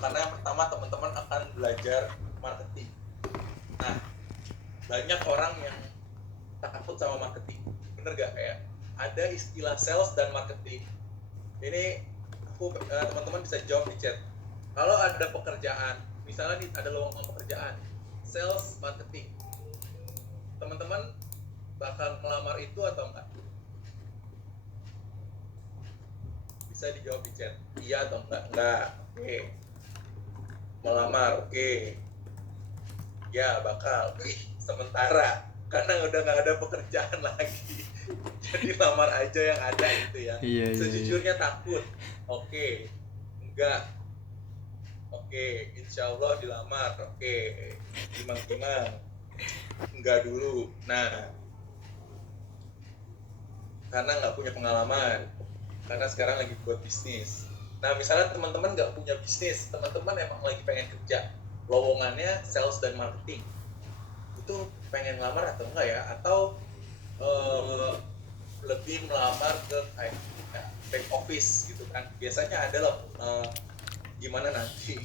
Karena yang pertama teman-teman akan belajar marketing. Nah, banyak orang yang takut sama marketing, bener gak? Kayak ada istilah sales dan marketing. Ini teman-teman bisa jawab di chat. Kalau ada pekerjaan, misalnya nih ada lowongan pekerjaan sales marketing, teman-teman bakal melamar itu atau enggak? Bisa dijawab di chat, iya atau enggak? Enggak. Oke. Melamar, oke. Ya bakal. Sementara karena udah nggak ada pekerjaan lagi, jadi lamar aja yang ada gitu ya. Iya. Sejujurnya takut. Oke. Enggak. Oke, insya Allah dilamar. Oke, gimang-gimang. Enggak dulu. Nah, karena nggak punya pengalaman. Karena sekarang lagi buat bisnis. Nah, misalnya teman-teman nggak punya bisnis, teman-teman emang lagi pengen kerja, lowongannya sales dan marketing, itu pengen ngelamar atau enggak ya? Atau lebih melamar ke kayak back office gitu kan? Biasanya ada loh, gimana nanti?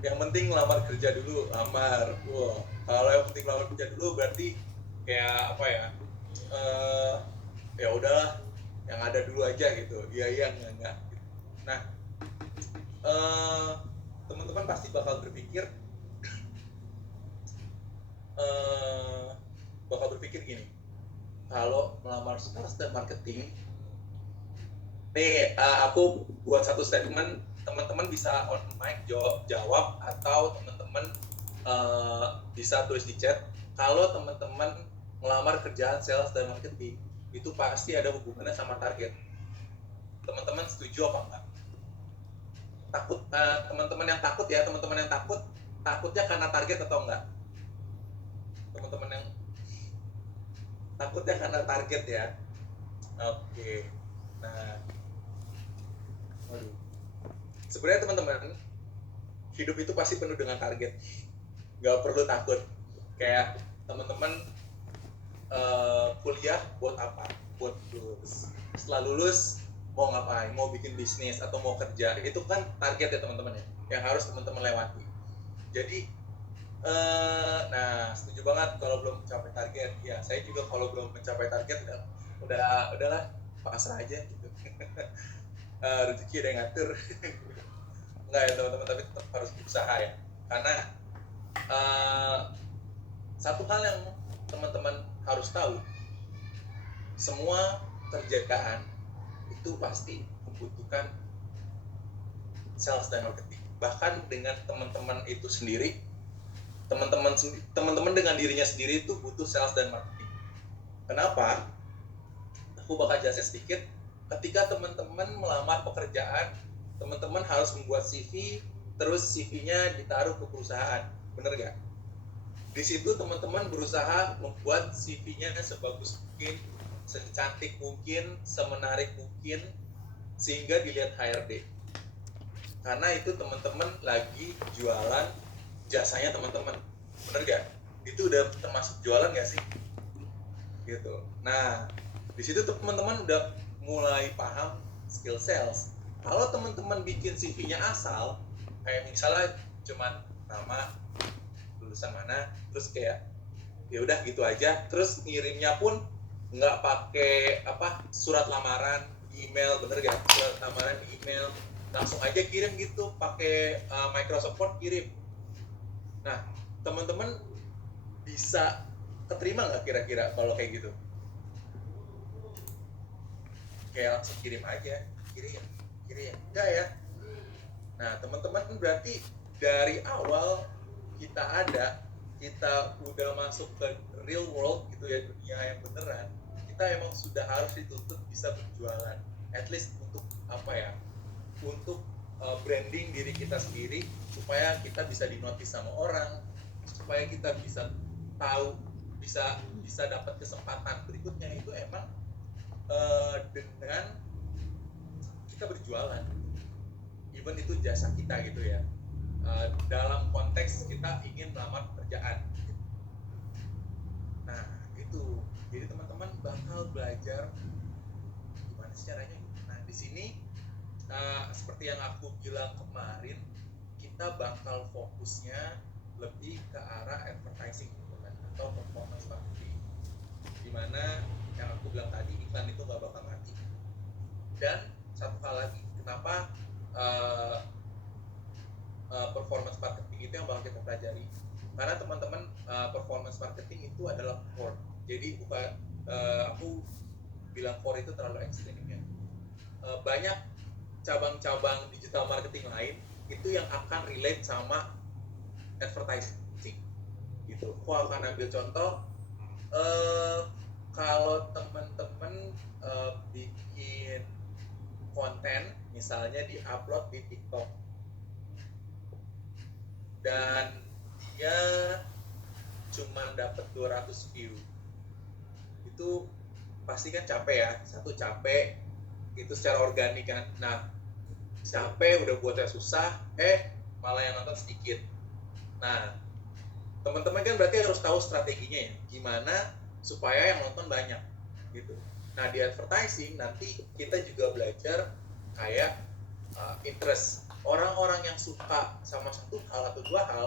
Yang penting lamar kerja dulu, lamar. Wah, kalau yang penting lamar kerja dulu berarti kayak apa ya? Ya udahlah, yang ada dulu aja gitu. Iya enggak. Nah, teman-teman pasti bakal berpikir gini, kalau melamar sales dan marketing, nih aku buat satu statement, teman-teman bisa on mic jawab atau teman-teman bisa tulis di chat. Kalau teman-teman melamar kerjaan sales dan marketing, itu pasti ada hubungannya sama target. Teman-teman setuju apa enggak? Takut, teman-teman yang takut ya, teman-teman yang takutnya karena target atau enggak? Teman-teman yang takutnya karena target ya. Oke. Nah, waduh. Sebenarnya teman-teman, hidup itu pasti penuh dengan target. Nggak perlu takut. Kayak teman-teman kuliah buat apa? Buat lulus. Setelah lulus mau ngapain? Mau bikin bisnis atau mau kerja? Itu kan target ya teman-teman ya, yang harus teman-teman lewati. Jadi nah setuju banget kalau belum mencapai target. Ya saya juga kalau belum mencapai target udahlah pasrah aja gitu. Rezeki ada yang ngatur. Enggak ya teman-teman, tapi tetap harus berusaha ya, karena satu hal yang teman-teman harus tahu, semua kerjaan itu pasti membutuhkan sales dan marketing. Bahkan dengan teman-teman itu sendiri, teman-teman dengan dirinya sendiri itu butuh sales dan marketing. Kenapa? Aku bakal jelasin sedikit. Ketika teman-teman melamar pekerjaan, teman-teman harus membuat CV, terus CV-nya ditaruh ke perusahaan. Bener gak? Di situ teman-teman berusaha membuat CV-nya sebagus mungkin, secantik mungkin, semenarik mungkin, sehingga dilihat HRD. Karena itu teman-teman lagi jualan jasanya teman-teman. Bener gak? Itu udah termasuk jualan gak sih? Gitu. Nah, di situ teman-teman udah mulai paham skill sales. Kalau teman-teman bikin CV-nya asal, kayak misalnya cuman nama, lulusan mana, terus kayak ya udah gitu aja, terus ngirimnya pun nggak pakai surat lamaran di email, bener gak? Surat lamaran di email langsung aja kirim gitu pakai Microsoft Word kirim. Nah, teman-teman bisa keterima nggak kira-kira kalau kayak gitu? Kayak langsung kirim aja, kirim enggak ya? Nah, teman-teman berarti dari awal kita udah masuk ke real world gitu ya, dunia yang beneran, kita emang sudah harus dituntut bisa berjualan, at least untuk untuk branding diri kita sendiri, supaya kita bisa dinotis sama orang, supaya kita bisa tahu, bisa dapat kesempatan berikutnya itu emang dengan kita berjualan, even itu jasa kita gitu ya, dalam konteks kita ingin melamar pekerjaan. Nah itu, jadi teman-teman bakal belajar gimana sih caranya. Nah di sini seperti yang aku bilang kemarin, kita bakal fokusnya lebih ke arah advertising gitu kan, atau performance marketing, dimana yang aku bilang tadi, iklan itu nggak bakal mati. Dan satu hal lagi, kenapa uh, performance marketing itu yang bakal kita pelajari, karena teman-teman, performance marketing itu adalah core. Jadi bukan, aku bilang core itu terlalu ekstrim ya. Banyak cabang-cabang digital marketing lain itu yang akan relate sama advertising gitu. Aku akan ambil contoh, kalau teman-teman bikin konten, misalnya di-upload di TikTok, dan dia cuma dapat 200 view, itu pasti kan capek ya, satu capek itu secara organik kan. Nah, capek udah buatnya susah, malah yang nonton sedikit. Nah, teman-teman kan berarti harus tahu strateginya ya, gimana supaya yang nonton banyak gitu. Nah, di advertising nanti kita juga belajar kayak interest orang-orang yang suka sama satu hal atau dua hal,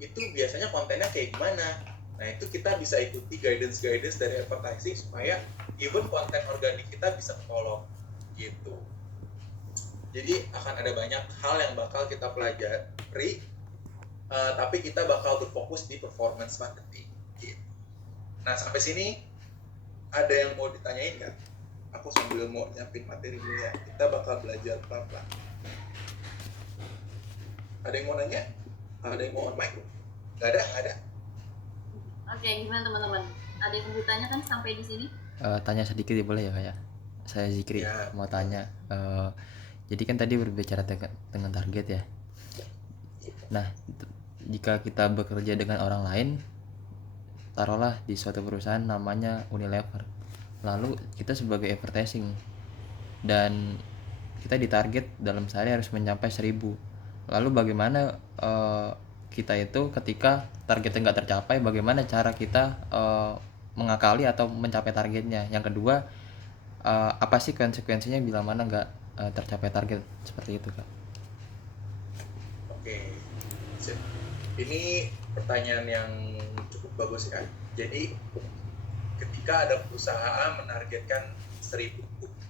itu biasanya kontennya kayak gimana. Nah, itu kita bisa ikuti guidance dari advertising supaya even konten organik kita bisa ketolong gitu. Jadi akan ada banyak hal yang bakal kita pelajari, tapi kita bakal berfokus di performance marketing gitu. Nah, sampai sini ada yang mau ditanyain nggak? Aku sambil mau nyiapin materi dulu ya. Kita bakal belajar pelan-pelan. Ada yang mau nanya? Ada yang mau on mic? Nggak ada. Oke, gimana teman-teman? Ada yang mau ditanyakan sampai di sini? Tanya sedikit ya boleh ya Kak ya? Saya Zikri Ya, mau tanya. Jadi kan tadi berbicara dengan target ya. Nah, jika kita bekerja dengan orang lain, taruhlah di suatu perusahaan namanya Unilever. Lalu kita sebagai advertising dan kita ditarget dalam sehari harus mencapai 1000. Lalu bagaimana kita itu ketika targetnya nggak tercapai, bagaimana cara kita mengakali atau mencapai targetnya? Yang kedua, apa sih konsekuensinya bila mana nggak tercapai target seperti itu Kak? oke. Sip. Ini pertanyaan yang cukup bagus ya. Jadi ketika ada perusahaan menargetkan 1000,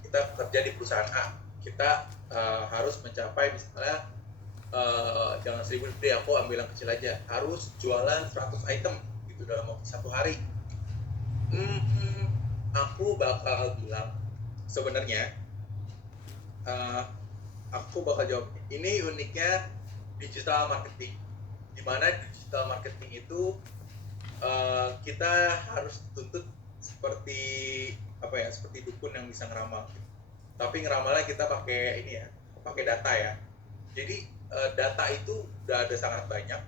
kita bekerja di perusahaan A, kita harus mencapai misalnya, jangan 1000 deh, aku ambil yang kecil aja, harus jualan 100 item gitu dalam waktu satu hari. Aku bakal bilang sebenarnya, aku bakal jawab, ini uniknya digital marketing, dimana digital marketing itu kita harus tuntut seperti apa ya, seperti dukun yang bisa ngeramal, tapi ngeramalnya kita pakai ini ya, pakai data ya. Jadi data itu udah ada sangat banyak,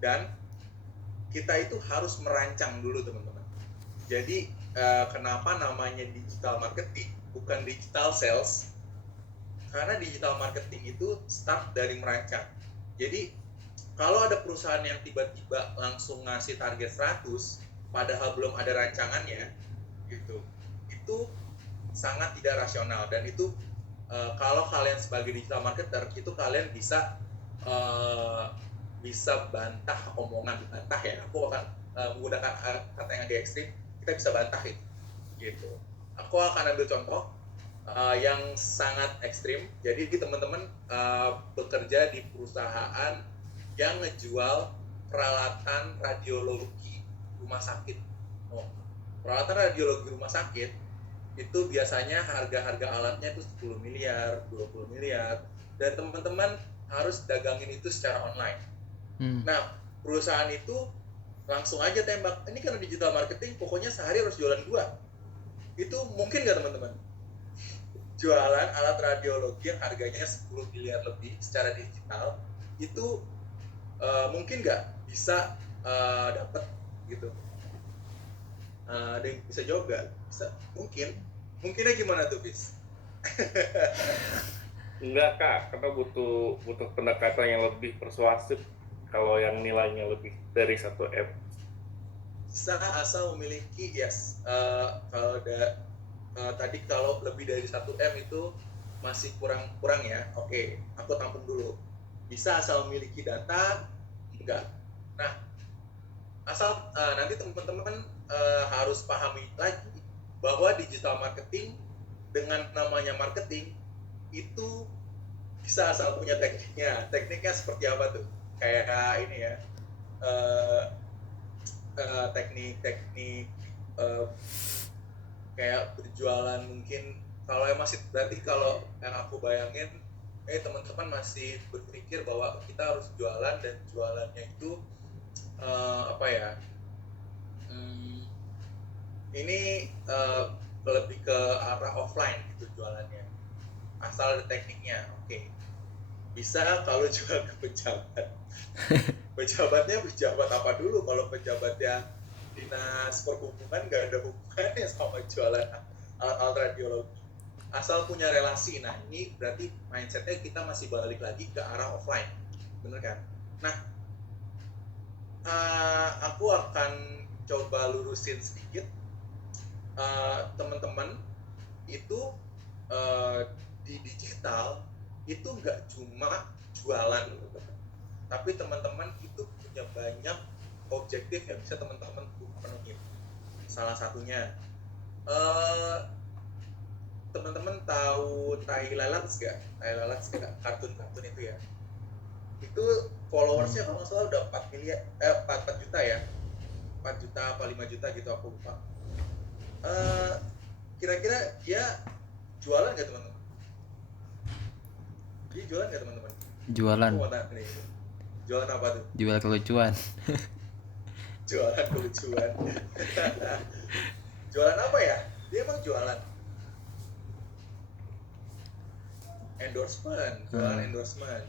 dan kita itu harus merancang dulu teman-teman. Jadi kenapa namanya digital marketing bukan digital sales, karena digital marketing itu start dari merancang. Jadi kalau ada perusahaan yang tiba-tiba langsung ngasih target 100 padahal belum ada rancangannya gitu, itu sangat tidak rasional. Dan itu kalau kalian sebagai digital marketer, itu kalian bisa bantah omongan, bantah ya, aku akan menggunakan kata yang agak ekstrim, kita bisa bantah itu gitu. Aku akan ambil contoh yang sangat ekstrim. Jadi teman-teman bekerja di perusahaan yang ngejual peralatan radiologi rumah sakit. Peralatan radiologi rumah sakit itu biasanya harga alatnya itu 10 miliar, 20 miliar, dan teman-teman harus dagangin itu secara online. Nah, perusahaan itu langsung aja tembak, ini karena digital marketing, pokoknya sehari harus jualan 2. Itu mungkin nggak teman-teman? Jualan alat radiologi yang harganya 10 miliar lebih secara digital, itu mungkin nggak bisa dapat gitu. Ada yang bisa jawab nggak? Bisa, mungkinnya gimana tuh, Bis? Enggak Kak, karena butuh pendekatan yang lebih persuasif kalau yang nilainya lebih dari 1M. Bisa asal memiliki, yes. Kalau tadi kalau lebih dari 1M itu masih kurang ya, oke, aku tampung dulu. Bisa asal memiliki data? Enggak. Nah, asal nanti teman-teman harus pahami lagi bahwa digital marketing dengan namanya marketing itu bisa asal punya tekniknya. Tekniknya seperti apa tuh? Kayak ini ya, teknik-teknik kayak berjualan mungkin. Kalau yang masih, berarti kalau yang aku bayangin, teman-teman masih berpikir bahwa kita harus jualan, dan jualannya itu apa ya, ini lebih ke arah offline gitu jualannya, asal ada tekniknya. Oke. Bisa kalau jual ke pejabat. Pejabatnya pejabat apa dulu? Kalau pejabatnya dinas perhubungan, nggak ada hubungannya sama jualan alat-alat radiologi. Asal punya relasi. Nah, ini berarti mindsetnya kita masih balik lagi ke arah offline, bener kan? Nah, aku akan coba lurusin sedikit. Teman-teman itu di digital itu nggak cuma jualan, tapi teman-teman itu punya banyak objektif yang bisa teman-teman penuhi. Salah satunya, teman-teman tahu Tai Lalat nggak? Tai Lalat nggak? Kartun-kartun itu ya. Itu followersnya kalau nggak salah udah 4 miliar, 4 juta ya. 4 juta apa 5 juta gitu, aku lupa. Kira-kira dia jualan nggak teman-teman? Dia jualan nggak teman-teman? Jualan. Aku mau tanya nih. Jualan apa tuh? Jual kelucuan. Jualan kelucuan. Jualan apa ya? Dia emang jualan endorsement, jualan endorsement.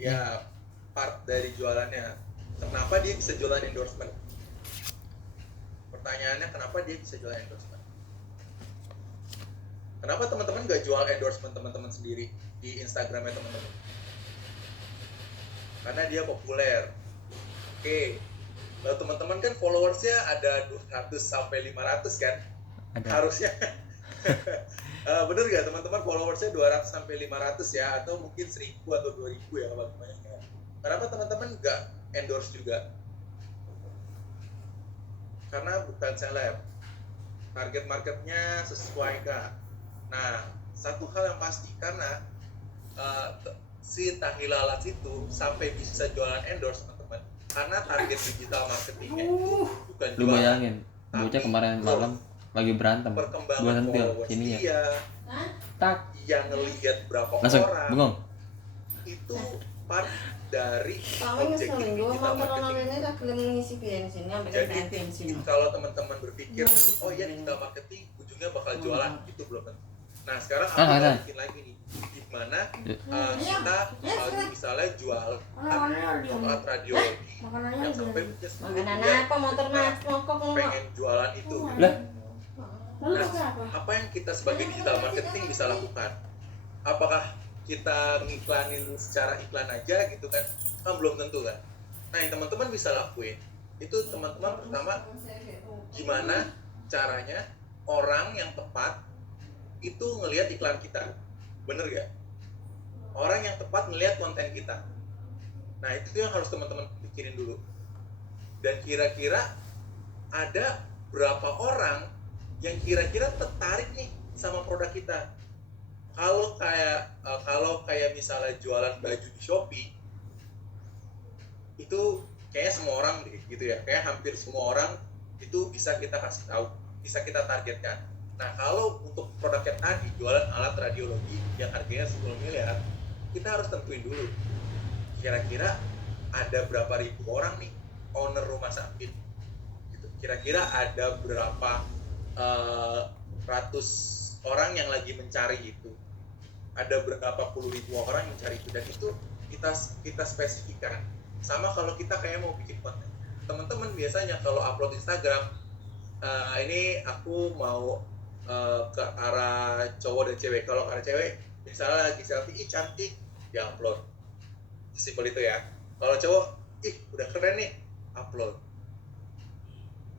Ya, part dari jualannya. Kenapa dia bisa jualan endorsement? Pertanyaannya, kenapa dia bisa jualan endorsement? Kenapa teman-teman nggak jual endorsement teman-teman sendiri di Instagramnya teman-teman? Karena dia populer. Oke. Lalu teman-teman kan followersnya ada 200 sampai 500 kan? Ada. Harusnya. Bener nggak teman-teman, followersnya 200 sampai 500 ya, atau mungkin 1000 atau 2000 ya kalau banyaknya. Kenapa teman-teman nggak endorse juga? Karena bukan seleb. Target marketnya sesuai kah? Nah, satu hal yang pasti, karena si Tahilalat itu sampai bisa jualan endorse teman-teman, karena target digital marketingnya itu bukan Lu jualan, bayangin, bocah kemarin malam lagi berantem. Gua perkembangan sentil followers ininya. dia, Tak. yang ngelihat berapa Langsung orang, bengong. itu part dari Paling objektif ngeselin gue digital mau orang marketing. ini tak kelem ngisi bensin sampai Jadi kayak bensin. kalau teman-teman berpikir, oh ya digital marketing ujungnya bakal jualan, itu belum tentu. Nah, sekarang aku balikin lagi nih, gimana kita misalnya jual alat radiologi yang sampai punya Makanan apa motor mas mokok pengen jualan itu. Lah, Nah, apa yang kita sebagai digital marketing bisa lakukan? Apakah kita ngiklanin secara iklan aja gitu kan? Kan belum tentu kan. Nah, yang teman-teman bisa lakuin itu, teman-teman pertama, gimana caranya orang yang tepat itu ngelihat iklan kita, bener gak? Orang yang tepat ngelihat konten kita. Nah, itu yang harus teman-teman pikirin dulu. Dan kira-kira ada berapa orang yang kira-kira tertarik nih sama produk kita? Kalau kayak misalnya jualan baju di Shopee, itu kayaknya semua orang deh gitu ya, kayak hampir semua orang itu bisa kita kasih tahu, bisa kita targetkan. Nah, kalau untuk produk yang tadi, jualan alat radiologi yang harganya 10 miliar, kita harus tentuin dulu kira-kira ada berapa ribu orang nih owner rumah sakit gitu. Kira-kira ada berapa ratus orang yang lagi mencari itu, ada berapa puluh ribu orang yang mencari itu, dan itu kita spesifikkan. Sama kalau kita kayak mau bikin konten, teman-teman biasanya kalau upload Instagram, ini aku mau ke arah cowok dan cewek. Kalau ke arah cewek, misalnya lagi selfie, cantik, diupload, simpel itu ya. Kalau cowok, udah keren nih, upload.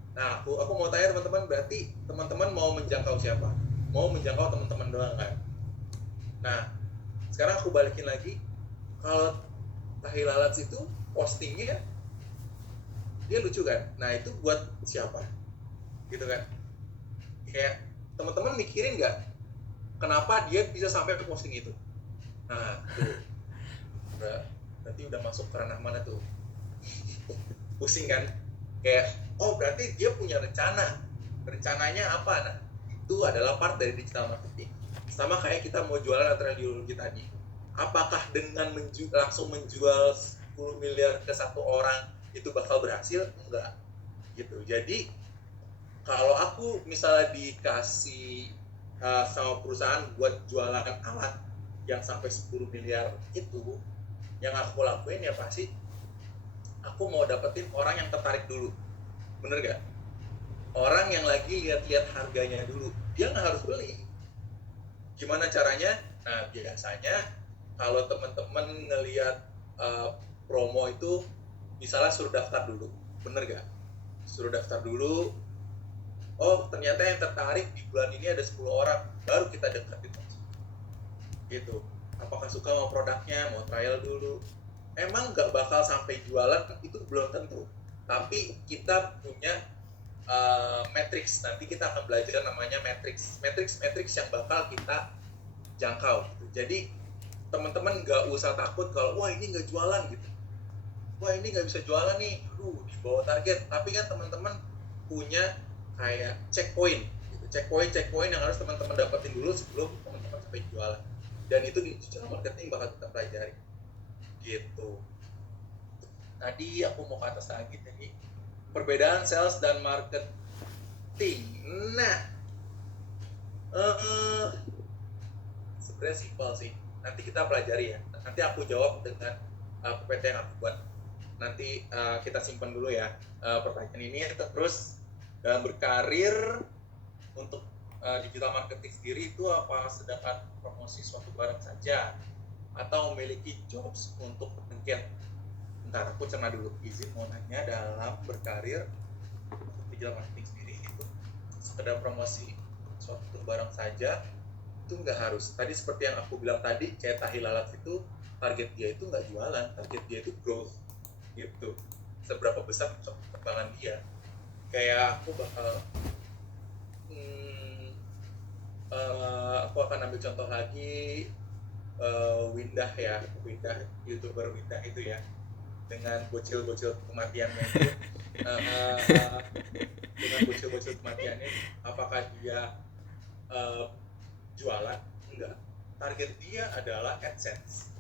Nah, aku mau tanya teman-teman, berarti teman-teman mau menjangkau siapa? Mau menjangkau teman-teman doang kan? Nah, sekarang aku balikin lagi, kalau tahi lalat itu postingnya dia lucu kan? Nah itu buat siapa? Gitu kan? Kayak teman-teman mikirin nggak kenapa dia bisa sampai posting itu? Nah tuh, berarti udah masuk ke ranah mana tuh? Pusing kan? Kayak, oh berarti dia punya rencana. Rencananya apa? Nah itu adalah part dari digital marketing. Sama kayak kita mau jualan ideologi tadi. Apakah dengan langsung menjual 10 miliar ke satu orang itu bakal berhasil? Enggak. Gitu. Jadi kalau aku misalnya dikasih sama perusahaan buat jualan alat yang sampai 10 miliar itu, yang aku lakuin ya pasti aku mau dapetin orang yang tertarik dulu. Bener gak? Orang yang lagi lihat-lihat harganya dulu. Dia nggak harus beli. Gimana caranya? Nah biasanya kalau teman-teman ngelihat promo itu, misalnya suruh daftar dulu. Bener gak? Suruh daftar dulu. Oh ternyata yang tertarik di bulan ini ada 10 orang, baru kita deketin gitu. Apakah suka mau produknya, mau trial dulu. Emang nggak bakal sampai jualan, itu belum tentu, tapi kita punya matrix. Nanti kita akan belajar namanya matrix yang bakal kita jangkau gitu. Jadi teman-teman nggak usah takut kalau wah ini nggak jualan gitu, wah ini nggak bisa jualan nih, di bawah target. Tapi kan teman-teman punya kayak checkpoint gitu. checkpoint yang harus teman-teman dapetin dulu sebelum teman-teman sampai jualan, dan itu di digital marketing bakal kita pelajari gitu. Tadi aku mau ke atas lagi tadi, perbedaan sales dan marketing. Nah sebenarnya simpel sih, nanti kita pelajari ya, nanti aku jawab dengan PPT yang aku buat. Nanti kita simpan dulu ya pertanyaan ini. Terus dalam berkarir untuk digital marketing sendiri itu apa sedangkan promosi suatu barang saja atau memiliki jobs untuk mengget? Bentar, aku cerna dulu, izin mau nanya, dalam berkarir untuk digital marketing sendiri itu sekedar promosi suatu barang saja itu nggak harus. Tadi seperti yang aku bilang tadi, kayak tahi lalat itu target dia itu nggak jualan, target dia itu growth gitu. Seberapa besar perkembangan dia. Kayak aku bakal aku akan ambil contoh lagi Windah ya, YouTuber Windah itu ya, dengan bocil-bocil kematiannya itu dengan bocil-bocil kematiannya, apakah dia jualan? Enggak. Target dia adalah AdSense.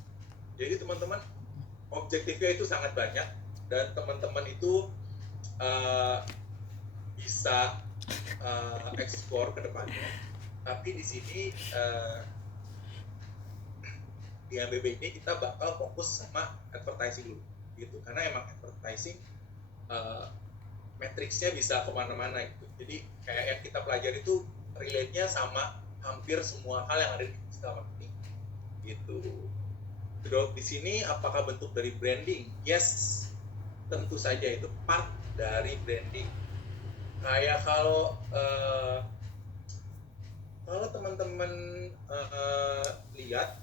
Jadi teman-teman, objektifnya itu sangat banyak dan teman-teman itu bisa ekspor ke depannya. Tapi di sini di MBB ini kita bakal fokus sama advertising dulu gitu, karena emang advertising matriksnya bisa kemana-mana gitu. Jadi kayak yang kita pelajari itu relate-nya sama hampir semua hal yang ada di digital marketing gitu. Terus di sini apakah bentuk dari branding? Yes, tentu saja itu part dari branding. Kayak kalau teman-teman lihat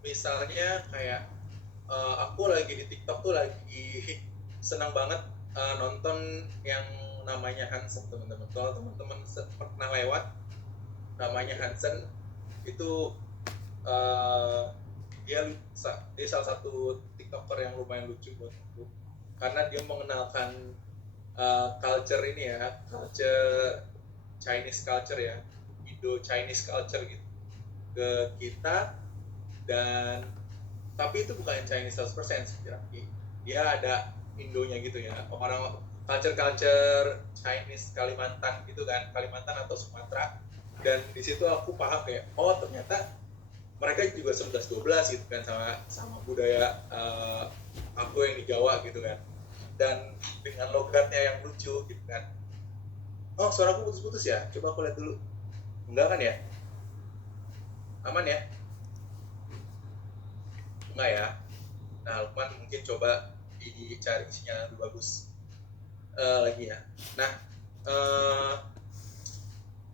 misalnya kayak aku lagi di TikTok tuh lagi senang banget nonton yang namanya Hansen, teman-teman. Kalau teman-teman pernah lewat namanya Hansen itu dia salah satu TikToker yang lumayan lucu buat aku, karena dia mengenalkan culture ini ya, culture Chinese culture ya, Indo-Chinese culture gitu ke kita. Dan tapi itu bukan Chinese 100% sih, dia ada Indonya gitu ya, orang culture Chinese Kalimantan gitu kan, Kalimantan atau Sumatera. Dan di situ aku paham kayak oh ternyata mereka juga 11-12 gitu kan sama budaya aku yang di Jawa gitu kan, dan dengan logatnya yang lucu gitu kan. Oh suaraku putus-putus ya, coba aku lihat dulu. Enggak kan ya, aman ya? Enggak ya. Nah Lukman mungkin coba dicari sinyal lebih bagus lagi ya. Nah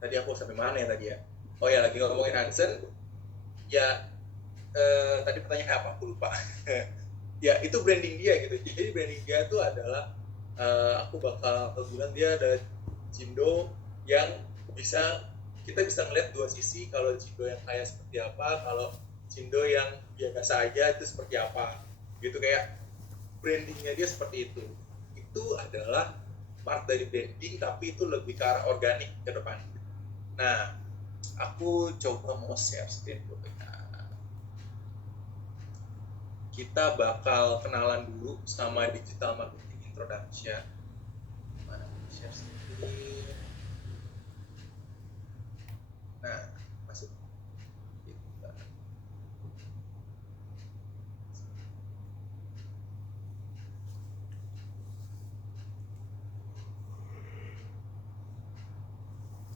tadi aku sampai mana ya tadi ya? Oh ya, lagi ngomongin Hansen, ya tadi pertanyaan apa? Aku lupa. Ya itu branding dia gitu. Jadi branding dia itu adalah aku bakal bilang dia ada Jindo yang kita bisa ngeliat dua sisi. Kalau Jindo yang kaya seperti apa, kalau Jindo yang biasa aja itu seperti apa. Gitu, kayak brandingnya dia seperti itu. Itu adalah part dari branding, tapi itu lebih ke arah organik ke depan. Nah, aku coba mau share screen dulu ya. Kita bakal kenalan dulu sama digital marketing introduction. Mana share screen? Nah, masuk.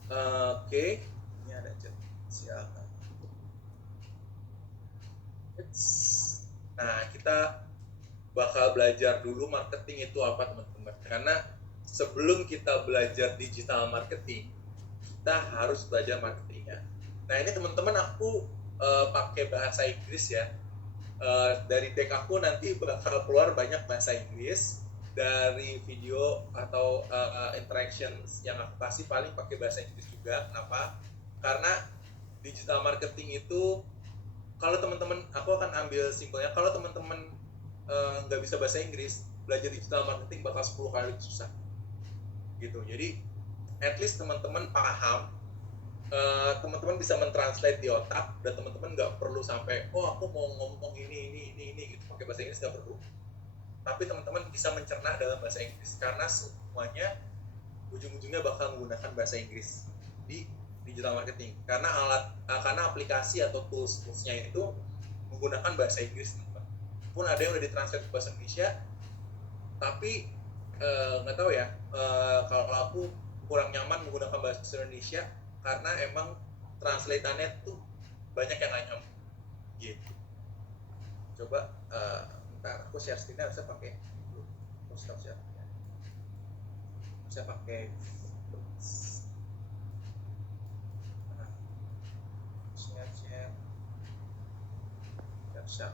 Oke, ini ada chat. Silakan. Nah, kita bakal belajar dulu marketing itu apa, teman-teman. Karena sebelum kita belajar digital marketing, kita harus belajar marketingnya. Nah, ini teman-teman aku pakai bahasa Inggris ya. Dari deck aku nanti bakal keluar banyak bahasa Inggris. Dari video atau interactions yang aku kasih paling pakai bahasa Inggris juga. Kenapa? Karena digital marketing itu, kalau teman-teman, aku akan ambil simpelnya, kalau teman-teman nggak bisa bahasa Inggris, belajar digital marketing bakal 10 kali susah gitu. Jadi at least teman-teman paham, teman-teman bisa mentranslate di otak, dan teman-teman nggak perlu sampai aku mau ngomong ini gitu pakai bahasa Inggris, nggak perlu. Tapi teman-teman bisa mencerna dalam bahasa Inggris, karena semuanya ujung-ujungnya bakal menggunakan bahasa Inggris di digital marketing, karena aplikasi atau tools-toolsnya itu menggunakan bahasa Inggris. Pun ada yang udah ditranslate ke bahasa Indonesia, tapi nggak tahu ya, kalau aku kurang nyaman menggunakan bahasa Indonesia karena emang translatannya tuh banyak yang nggak nyambung gitu. Coba bentar, aku share screen-nya harusnya pakai bisa pakai share.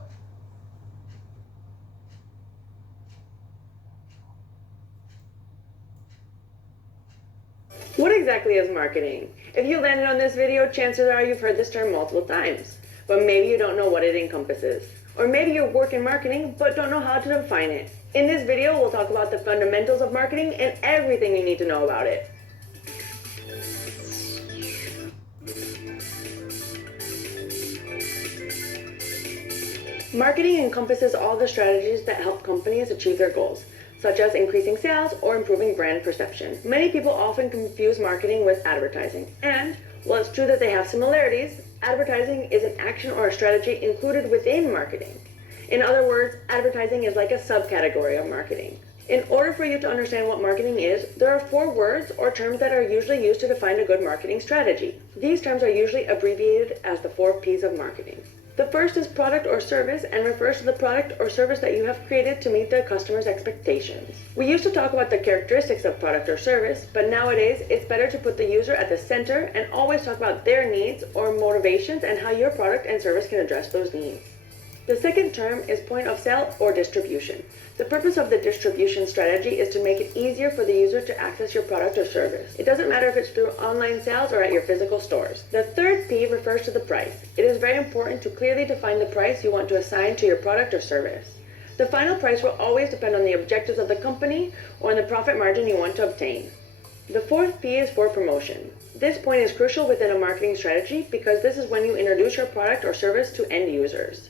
What exactly is marketing? If you landed on this video, chances are you've heard this term multiple times, but maybe you don't know what it encompasses. Or maybe you work in marketing, but don't know how to define it. In this video, we'll talk about the fundamentals of marketing and everything you need to know about it. Marketing encompasses all the strategies that help companies achieve their goals, such as increasing sales or improving brand perception. Many people often confuse marketing with advertising, and while it's true that they have similarities, advertising is an action or a strategy included within marketing. In other words, advertising is like a subcategory of marketing. In order for you to understand what marketing is, there are 4 words or terms that are usually used to define a good marketing strategy. These terms are usually abbreviated as the 4 P's of marketing. The first is product or service and refers to the product or service that you have created to meet the customer's expectations. We used to talk about the characteristics of product or service, but nowadays it's better to put the user at the center and always talk about their needs or motivations and how your product and service can address those needs. The second term is point of sale or distribution. The purpose of the distribution strategy is to make it easier for the user to access your product or service. It doesn't matter if it's through online sales or at your physical stores. The third P refers to the price. It is very important to clearly define the price you want to assign to your product or service. The final price will always depend on the objectives of the company or on the profit margin you want to obtain. The fourth P is for promotion. This point is crucial within a marketing strategy because this is when you introduce your product or service to end users.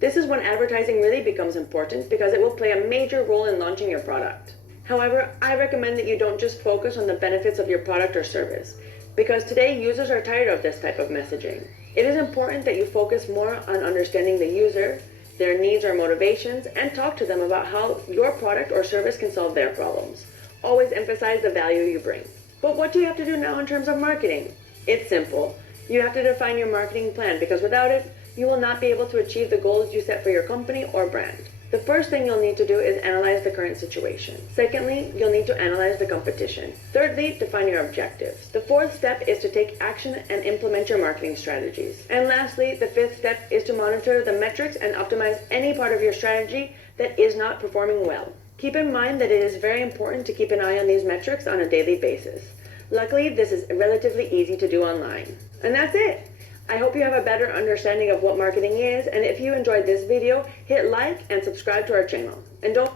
This is when advertising really becomes important because it will play a major role in launching your product. However, I recommend that you don't just focus on the benefits of your product or service, because today users are tired of this type of messaging. It is important that you focus more on understanding the user, their needs or motivations, and talk to them about how your product or service can solve their problems. Always emphasize the value you bring. But what do you have to do now in terms of marketing? It's simple. You have to define your marketing plan because without it, you will not be able to achieve the goals you set for your company or brand. The first thing you'll need to do is analyze the current situation. Secondly, you'll need to analyze the competition. Thirdly, define your objectives. The fourth step is to take action and implement your marketing strategies. And lastly, the fifth step is to monitor the metrics and optimize any part of your strategy that is not performing well. Keep in mind that it is very important to keep an eye on these metrics on a daily basis. Luckily, this is relatively easy to do online. And that's it. I hope you have a better understanding of what marketing is, and if you enjoyed this video, hit like and subscribe to our channel. And don't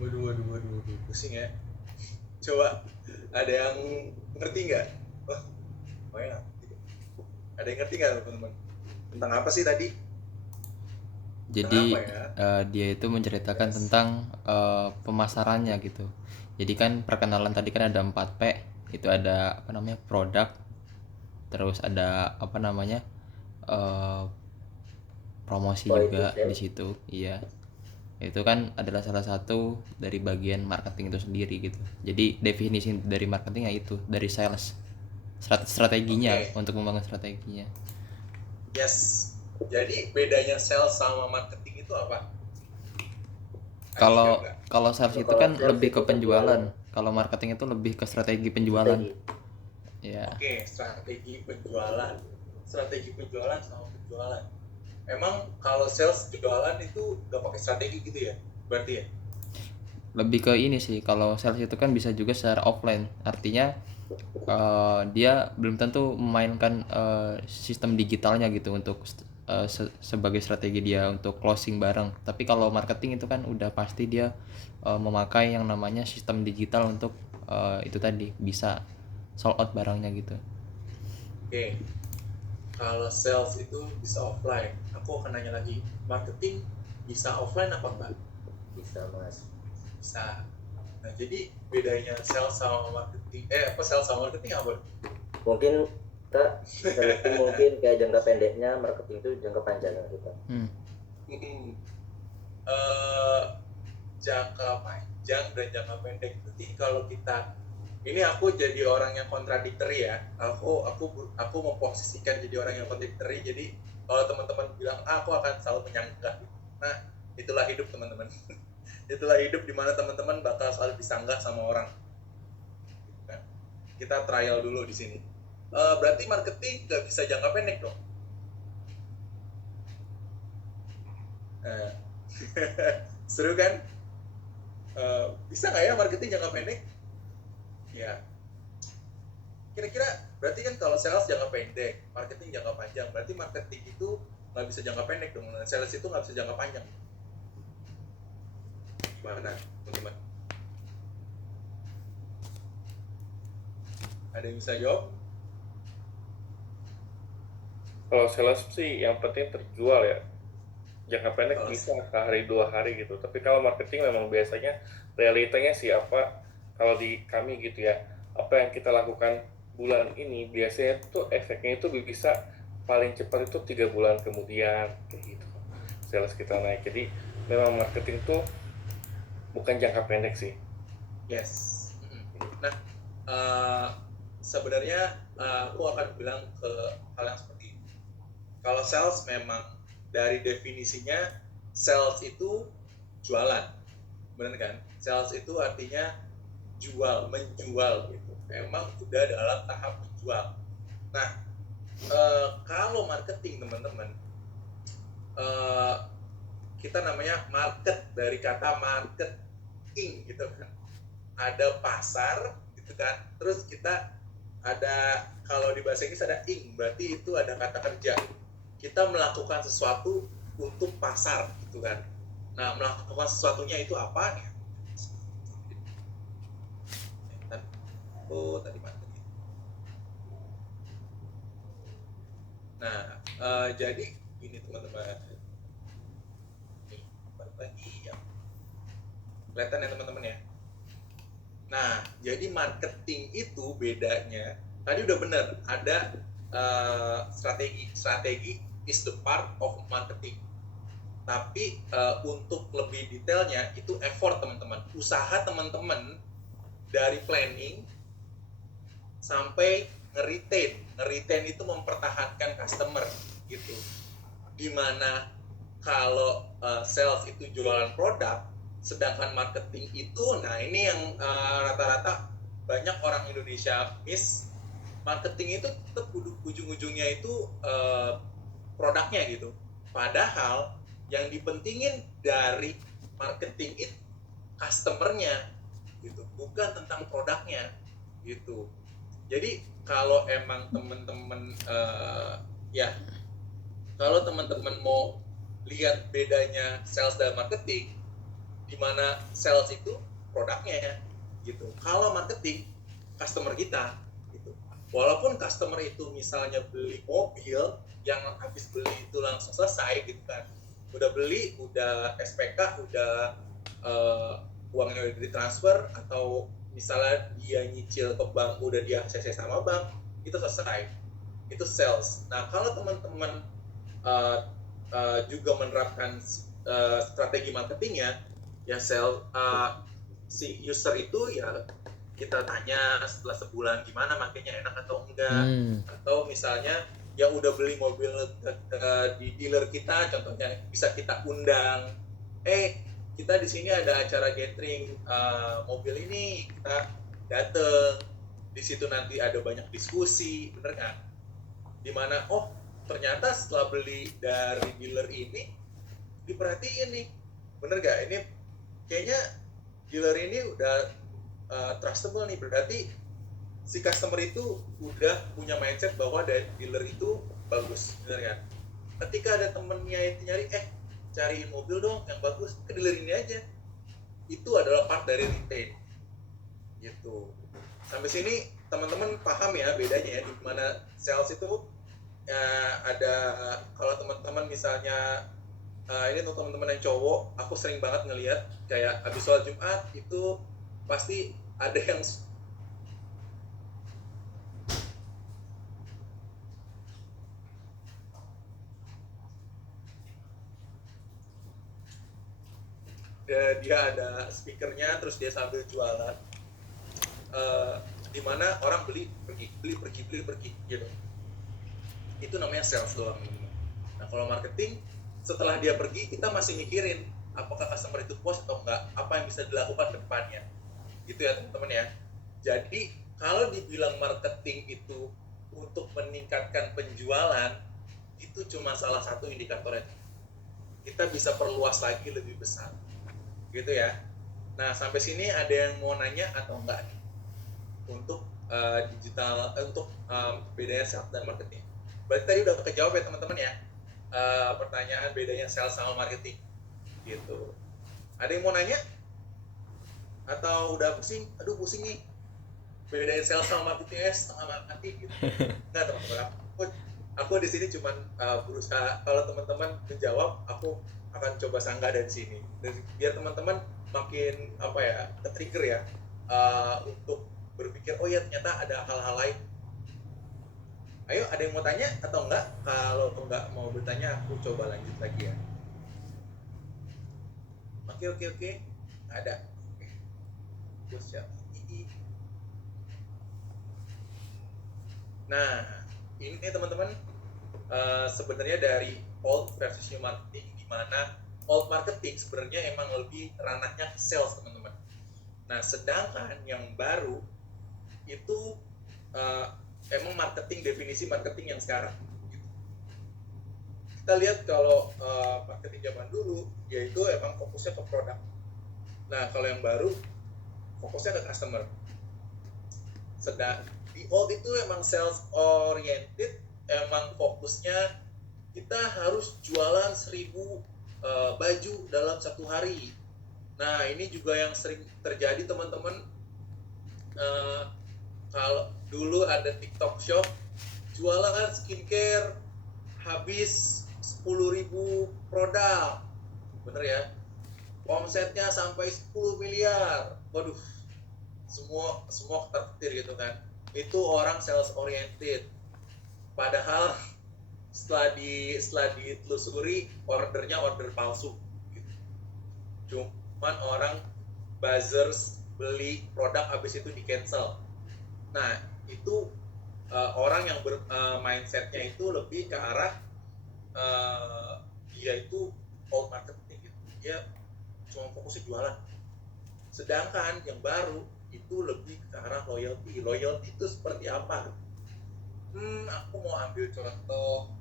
Waduh, pusing ya. Coba, ada yang ngerti nggak? Wah, pokoknya ada yang ngerti nggak teman-teman? Tentang apa sih tadi? Jadi Kenapa ya? dia itu menceritakan tentang pemasarannya gitu. Jadi kan perkenalan tadi kan ada 4P. Itu ada apa namanya, produk, terus ada apa namanya, promosi juga di situ. Iya, itu kan adalah salah satu dari bagian marketing itu sendiri gitu. Jadi definisi dari marketing ya itu dari sales, strateginya Oke. untuk membangun strateginya. Yes. Jadi bedanya sales sama marketing itu apa? Kalau Ada nggak? kalau sales itu Kalau kan sales lebih itu ke penjualan. penjualan. Kalau marketing itu lebih ke strategi penjualan. Strategi. Ya. Oke, strategi penjualan. Strategi penjualan sama penjualan. Emang kalau sales jualan itu nggak pakai strategi gitu ya? Berarti ya? Lebih ke ini sih, kalau sales itu kan bisa juga secara offline. Artinya dia belum tentu memainkan sistem digitalnya gitu untuk sebagai strategi dia untuk closing barang. Tapi kalau marketing itu kan udah pasti dia memakai yang namanya sistem digital untuk itu tadi bisa sold out barangnya gitu. Oke. Kalau sales itu bisa offline. Aku akan nanya lagi. Marketing bisa offline apa enggak? Bisa mas. Bisa. Nah, jadi bedanya sales sama marketing, sales sama marketing apa? Mungkin kita marketing mungkin kayak jangka pendeknya, marketing itu jangka panjangnya kita. Mm-mm. Eh, Jangka panjang dan jangka pendek. Jadi kalau kita, ini aku jadi orang yang kontradiktori ya. Aku memposisikan jadi orang yang kontradiktori. Jadi kalau teman-teman bilang aku akan selalu menyanggah. Nah, itulah hidup teman-teman. Itulah hidup di mana teman-teman bakal selalu disanggah sama orang. Nah, kita trial dulu di sini. Berarti marketing nggak bisa jangka pendek dong. Seru kan? Bisa nggak ya marketing jangka pendek? Ya. Kira-kira berarti kan kalau sales jangka pendek, marketing jangka panjang. Berarti marketing itu nggak bisa jangka pendek dong. Sales itu nggak bisa jangka panjang. Gimana, teman-teman? Ada yang bisa jawab? Kalau sales sih yang penting terjual ya. Jangka pendek Kalau- bisa sehari 2 hari gitu. Tapi kalau marketing memang biasanya realitanya sih apa, kalau di kami gitu ya, apa yang kita lakukan bulan ini biasanya tuh efeknya itu bisa paling cepat itu 3 bulan kemudian kayak gitu. Sales kita naik. Jadi memang marketing tuh bukan jangka pendek sih. Yes. Nah, sebenarnya aku akan bilang ke hal yang seperti ini. Kalau sales memang dari definisinya sales itu jualan, benar kan? Sales itu artinya menjual gitu. Memang udah dalam tahap menjual. Nah, kalau marketing teman-teman, kita namanya market dari kata marketing gitu kan. Ada pasar gitu kan. Terus kita ada, kalau di bahasa Inggris ada ing, berarti itu ada kata kerja. Kita melakukan sesuatu untuk pasar gitu kan. Nah, melakukan sesuatunya itu apa ya? Tadi mati. Nah, jadi ini teman-teman. Nih, balik lagi ya. Kelihatan ya teman-teman ya. Nah, jadi marketing itu bedanya. Tadi udah bener, ada strategi. Strategi is the part of marketing. Tapi untuk lebih detailnya itu effort teman-teman. Usaha teman-teman dari planning sampai nge-retain. Nge-retain itu mempertahankan customer gitu. dimana kalau sales itu jualan produk, sedangkan marketing itu, nah ini yang rata-rata banyak orang Indonesia miss. Marketing itu tetap ujung-ujungnya itu produknya gitu. Padahal yang dipentingin dari marketing itu customernya gitu, bukan tentang produknya gitu. Jadi kalau emang temen-temen ya kalau teman-teman mau lihat bedanya sales dan marketing, di mana sales itu produknya gitu. Kalau marketing customer kita gitu. Walaupun customer itu misalnya beli mobil yang habis beli itu langsung selesai gitu kan. Udah beli, udah SPK, udah uangnya udah ditransfer, atau misalnya dia nyicil ke bank udah dia ACC sama bank, itu selesai. Itu sales. Nah, kalau teman-teman juga menerapkan strategi marketingnya, ya si user itu ya kita tanya setelah sebulan gimana makanya, enak atau enggak, atau misalnya yang udah beli mobil di dealer kita, contohnya bisa kita undang, kita di sini ada acara gathering mobil ini, kita dateng, di situ nanti ada banyak diskusi, bener kan? Dimana ternyata setelah beli dari dealer ini diperhatiin nih, bener gak? Ini kayaknya dealer ini udah trustable nih, berarti si customer itu udah punya mindset bahwa dari dealer itu bagus, bener kan? Ketika ada temennya itu nyari, cariin mobil dong yang bagus, ke dealer ini aja. Itu adalah part dari retain gitu. Sampai sini teman-teman paham ya bedanya ya, di mana sales itu ada, kalau teman-teman misalnya ini untuk teman-teman yang cowok, aku sering banget ngelihat kayak habis sholat Jumat itu pasti ada yang dia ada speakernya, terus dia sambil jualan, di mana orang beli pergi gitu. Itu namanya sales doang. Nah, kalau marketing, setelah dia pergi kita masih mikirin apakah customer itu puas atau enggak, apa yang bisa dilakukan ke depannya gitu ya teman-teman ya. Jadi kalau dibilang marketing itu untuk meningkatkan penjualan, itu cuma salah satu indikatornya. Kita bisa perluas lagi lebih besar gitu ya. Nah, sampai sini ada yang mau nanya atau enggak nih untuk digital, untuk bedanya sales dan marketing? Berarti tadi udah kejawab ya teman-teman ya, pertanyaan bedanya sales sama marketing gitu. Ada yang mau nanya? Atau udah pusing? Aduh pusing nih, bedanya sales sama marketing setengah mati gitu. Enggak teman-teman, aku di sini cuman berusaha, kalau teman-teman menjawab, aku akan coba sanggah dari sini, dan biar teman-teman makin ke-trigger ya, untuk berpikir oh ya ternyata ada hal-hal lain. Ayo, ada yang mau tanya atau enggak? Kalau enggak mau bertanya, aku coba lanjut lagi ya. Oke. Ada. Terus ya. Nah, ini teman-teman, sebenarnya dari old versus new marketing, di mana old marketing sebenarnya emang lebih ranahnya ke sales teman-teman. Nah, sedangkan yang baru itu emang marketing, definisi marketing yang sekarang. Kita lihat kalau marketing zaman dulu, yaitu emang fokusnya ke produk. Nah, kalau yang baru fokusnya ke customer. Sedang di old itu emang sales oriented, emang fokusnya kita harus jualan 1000 baju dalam satu hari. Nah, ini juga yang sering terjadi teman-teman. Kalau dulu ada TikTok Shop, jualan skincare habis 10.000 produk, bener ya? Omsetnya sampai 10 miliar. Waduh, semua ketar-ketir gitu kan. Itu orang sales oriented. Padahal setelah ditelusuri, ordernya order palsu gitu. Cuman orang buzzers beli produk habis itu di cancel. Nah, itu orang yang mindsetnya itu lebih ke arah eh, dia itu old marketing gitu, dia cuma fokusnya jualan. Sedangkan yang baru itu lebih ke arah loyalty. Loyalty itu seperti apa? Aku mau ambil contoh.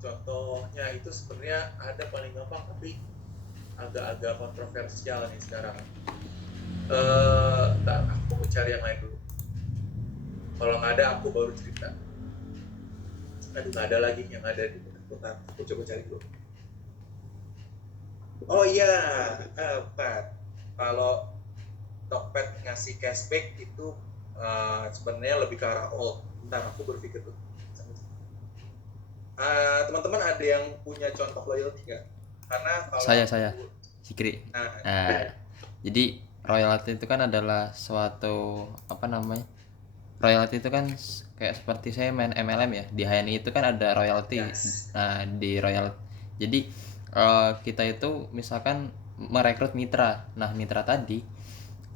Contohnya itu sebenarnya ada paling gampang tapi agak-agak kontroversial nih sekarang. Aku mau cari yang lain dulu. Kalau nggak ada aku baru cerita. Aduh, nggak ada lagi yang ada di kota. Aku coba cari dulu. Oh iya, Pat. Kalau Tokped ngasih cashback itu sebenarnya lebih ke arah old. Bentar, aku berpikir tuh. Teman-teman ada yang punya contoh loyalty nggak? Karena kalau Saya Sikri. Nah, Jadi royalty itu kan adalah suatu royalty itu kan kayak seperti saya main MLM ya, di HNI itu kan ada royalty. yes. Nah, di royal jadi kita itu misalkan merekrut mitra. Nah, mitra tadi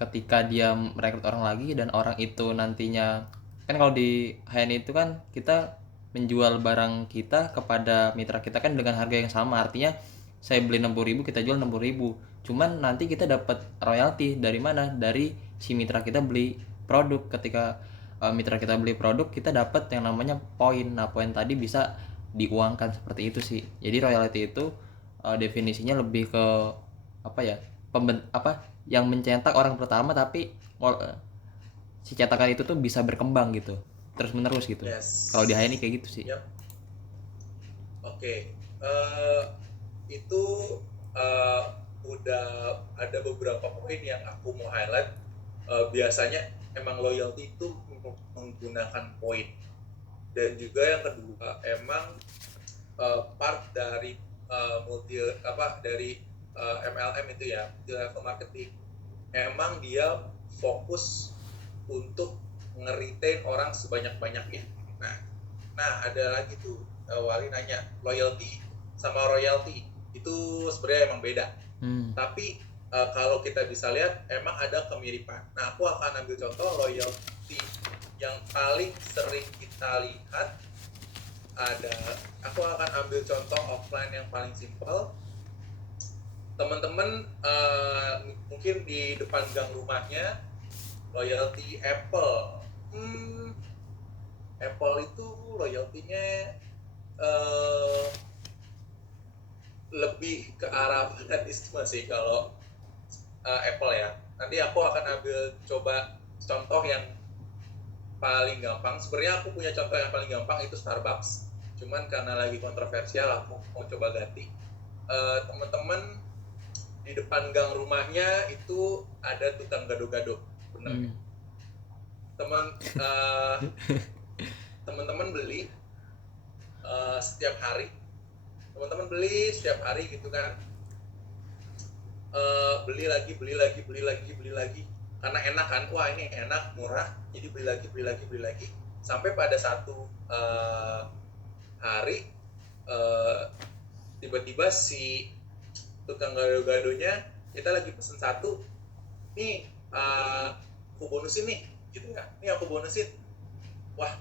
ketika dia merekrut orang lagi dan orang itu nantinya kan kalau di HNI itu kan kita menjual barang kita kepada mitra kita kan dengan harga yang sama, artinya saya beli 60.000 kita jual 60.000, cuman nanti kita dapat royalti dari mana, dari si mitra kita beli produk. Ketika mitra kita beli produk kita dapat yang namanya poin. Nah, poin tadi bisa diuangkan seperti itu sih. Jadi royalti itu definisinya lebih ke apa ya, yang mencetak orang pertama, tapi si cetakan itu tuh bisa berkembang gitu terus menerus gitu. Yes. Kalau di HNI kayak gitu sih. Yep. Oke. Itu udah ada beberapa poin yang aku mau highlight. Biasanya emang loyalty itu menggunakan poin, dan juga yang kedua emang part dari dari MLM itu ya, multi-level marketing, emang dia fokus untuk nge-retain orang sebanyak-banyaknya. Nah ada lagi tuh, Wali nanya loyalty sama royalty itu sebenarnya emang beda. Tapi kalau kita bisa lihat emang ada kemiripan. Nah, aku akan ambil contoh loyalty yang paling sering kita lihat. Aku akan ambil contoh offline yang paling simple. Teman-teman mungkin di depan gang rumahnya loyalty Apple. Apple itu loyalty-nya lebih ke arah fanatisme sih kalau Apple ya. Nanti aku akan ambil coba contoh yang paling gampang. Sebenarnya aku punya contoh yang paling gampang itu Starbucks. Cuman karena lagi kontroversial aku mau coba ganti. Teman-teman di depan gang rumahnya itu ada tukang gado-gado, bener? Teman-teman beli setiap hari. Teman-teman beli setiap hari gitu kan. Beli lagi karena enak kan, wah ini enak, murah, jadi beli lagi sampai pada satu hari tiba-tiba si tukang gado-gadonya, kita lagi pesen satu nih, aku bonusin nih gitu kan, nih aku bonusin, wah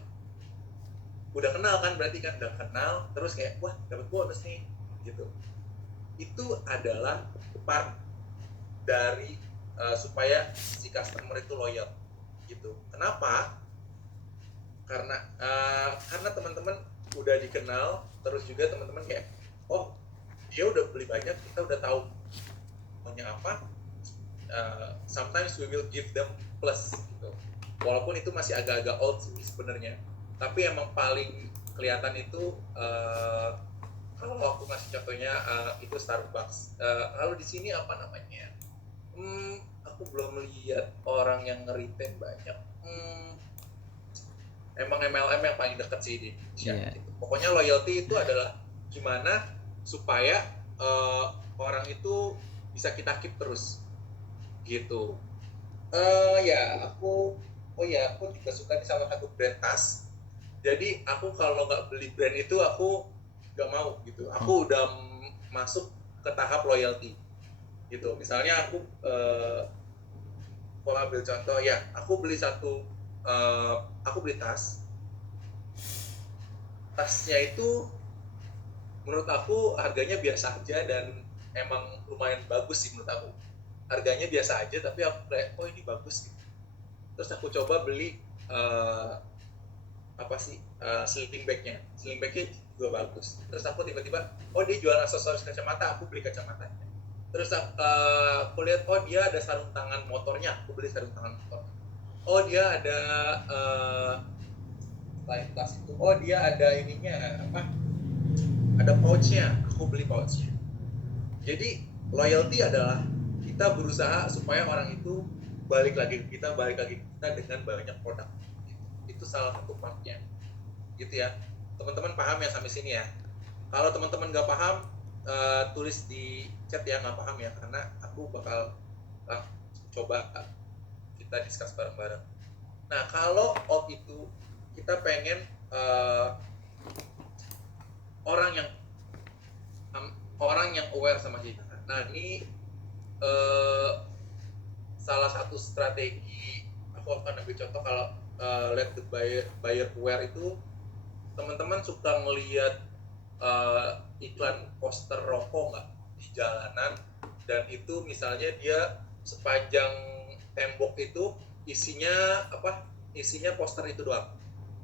udah kenal kan, berarti kan udah kenal, terus kayak wah dapat bonus nih gitu. Itu adalah part dari supaya si customer itu loyal gitu. Kenapa? Karena teman-teman udah dikenal, terus juga teman-teman kayak oh dia udah beli banyak, kita udah tahu maunya apa. Sometimes we will give them plus gitu. Walaupun itu masih agak-agak old sih sebenarnya, tapi emang paling kelihatan itu kalau aku ngasih contohnya itu Starbucks. Lalu di sini apa namanya? Aku belum lihat orang yang nge-retain banyak. Emang MLM yang paling dekat sih di Indonesia. Yeah. Gitu. Pokoknya loyalty itu adalah gimana supaya orang itu bisa kita keep terus, gitu. Aku juga suka nih sama satu brand tas. Jadi aku kalau nggak beli brand itu aku nggak mau gitu. Aku udah masuk ke tahap loyalty gitu. Misalnya aku ambil contoh ya, aku beli tasnya itu menurut aku harganya biasa aja dan emang lumayan bagus sih menurut aku. Harganya biasa aja tapi aku kayak oh ini bagus gitu. Terus aku coba beli sleeping bagnya juga bagus. Terus aku tiba-tiba oh dia jual aksesoris kacamata, aku beli kacamatanya. Terus aku lihat oh dia ada sarung tangan motornya, aku beli sarung tangan motor. Oh dia ada selain tas itu, oh dia ada ininya ada pouchnya, aku beli pouchnya. Jadi loyalty adalah kita berusaha supaya orang itu balik lagi ke kita dengan banyak produk. Itu salah satu partnya, gitu ya. Teman-teman paham ya sampai sini ya? Kalau teman-teman nggak paham, tulis di chat ya nggak paham ya, karena aku bakal coba kita discuss bareng-bareng. Nah kalau itu kita pengen orang yang aware sama kita. Nah ini salah satu strategi, aku akan ambil contoh kalau let the buyer aware itu, teman-teman suka ngelihat iklan poster rokok nggak di jalanan, dan itu misalnya dia sepanjang tembok itu isinya poster itu doang,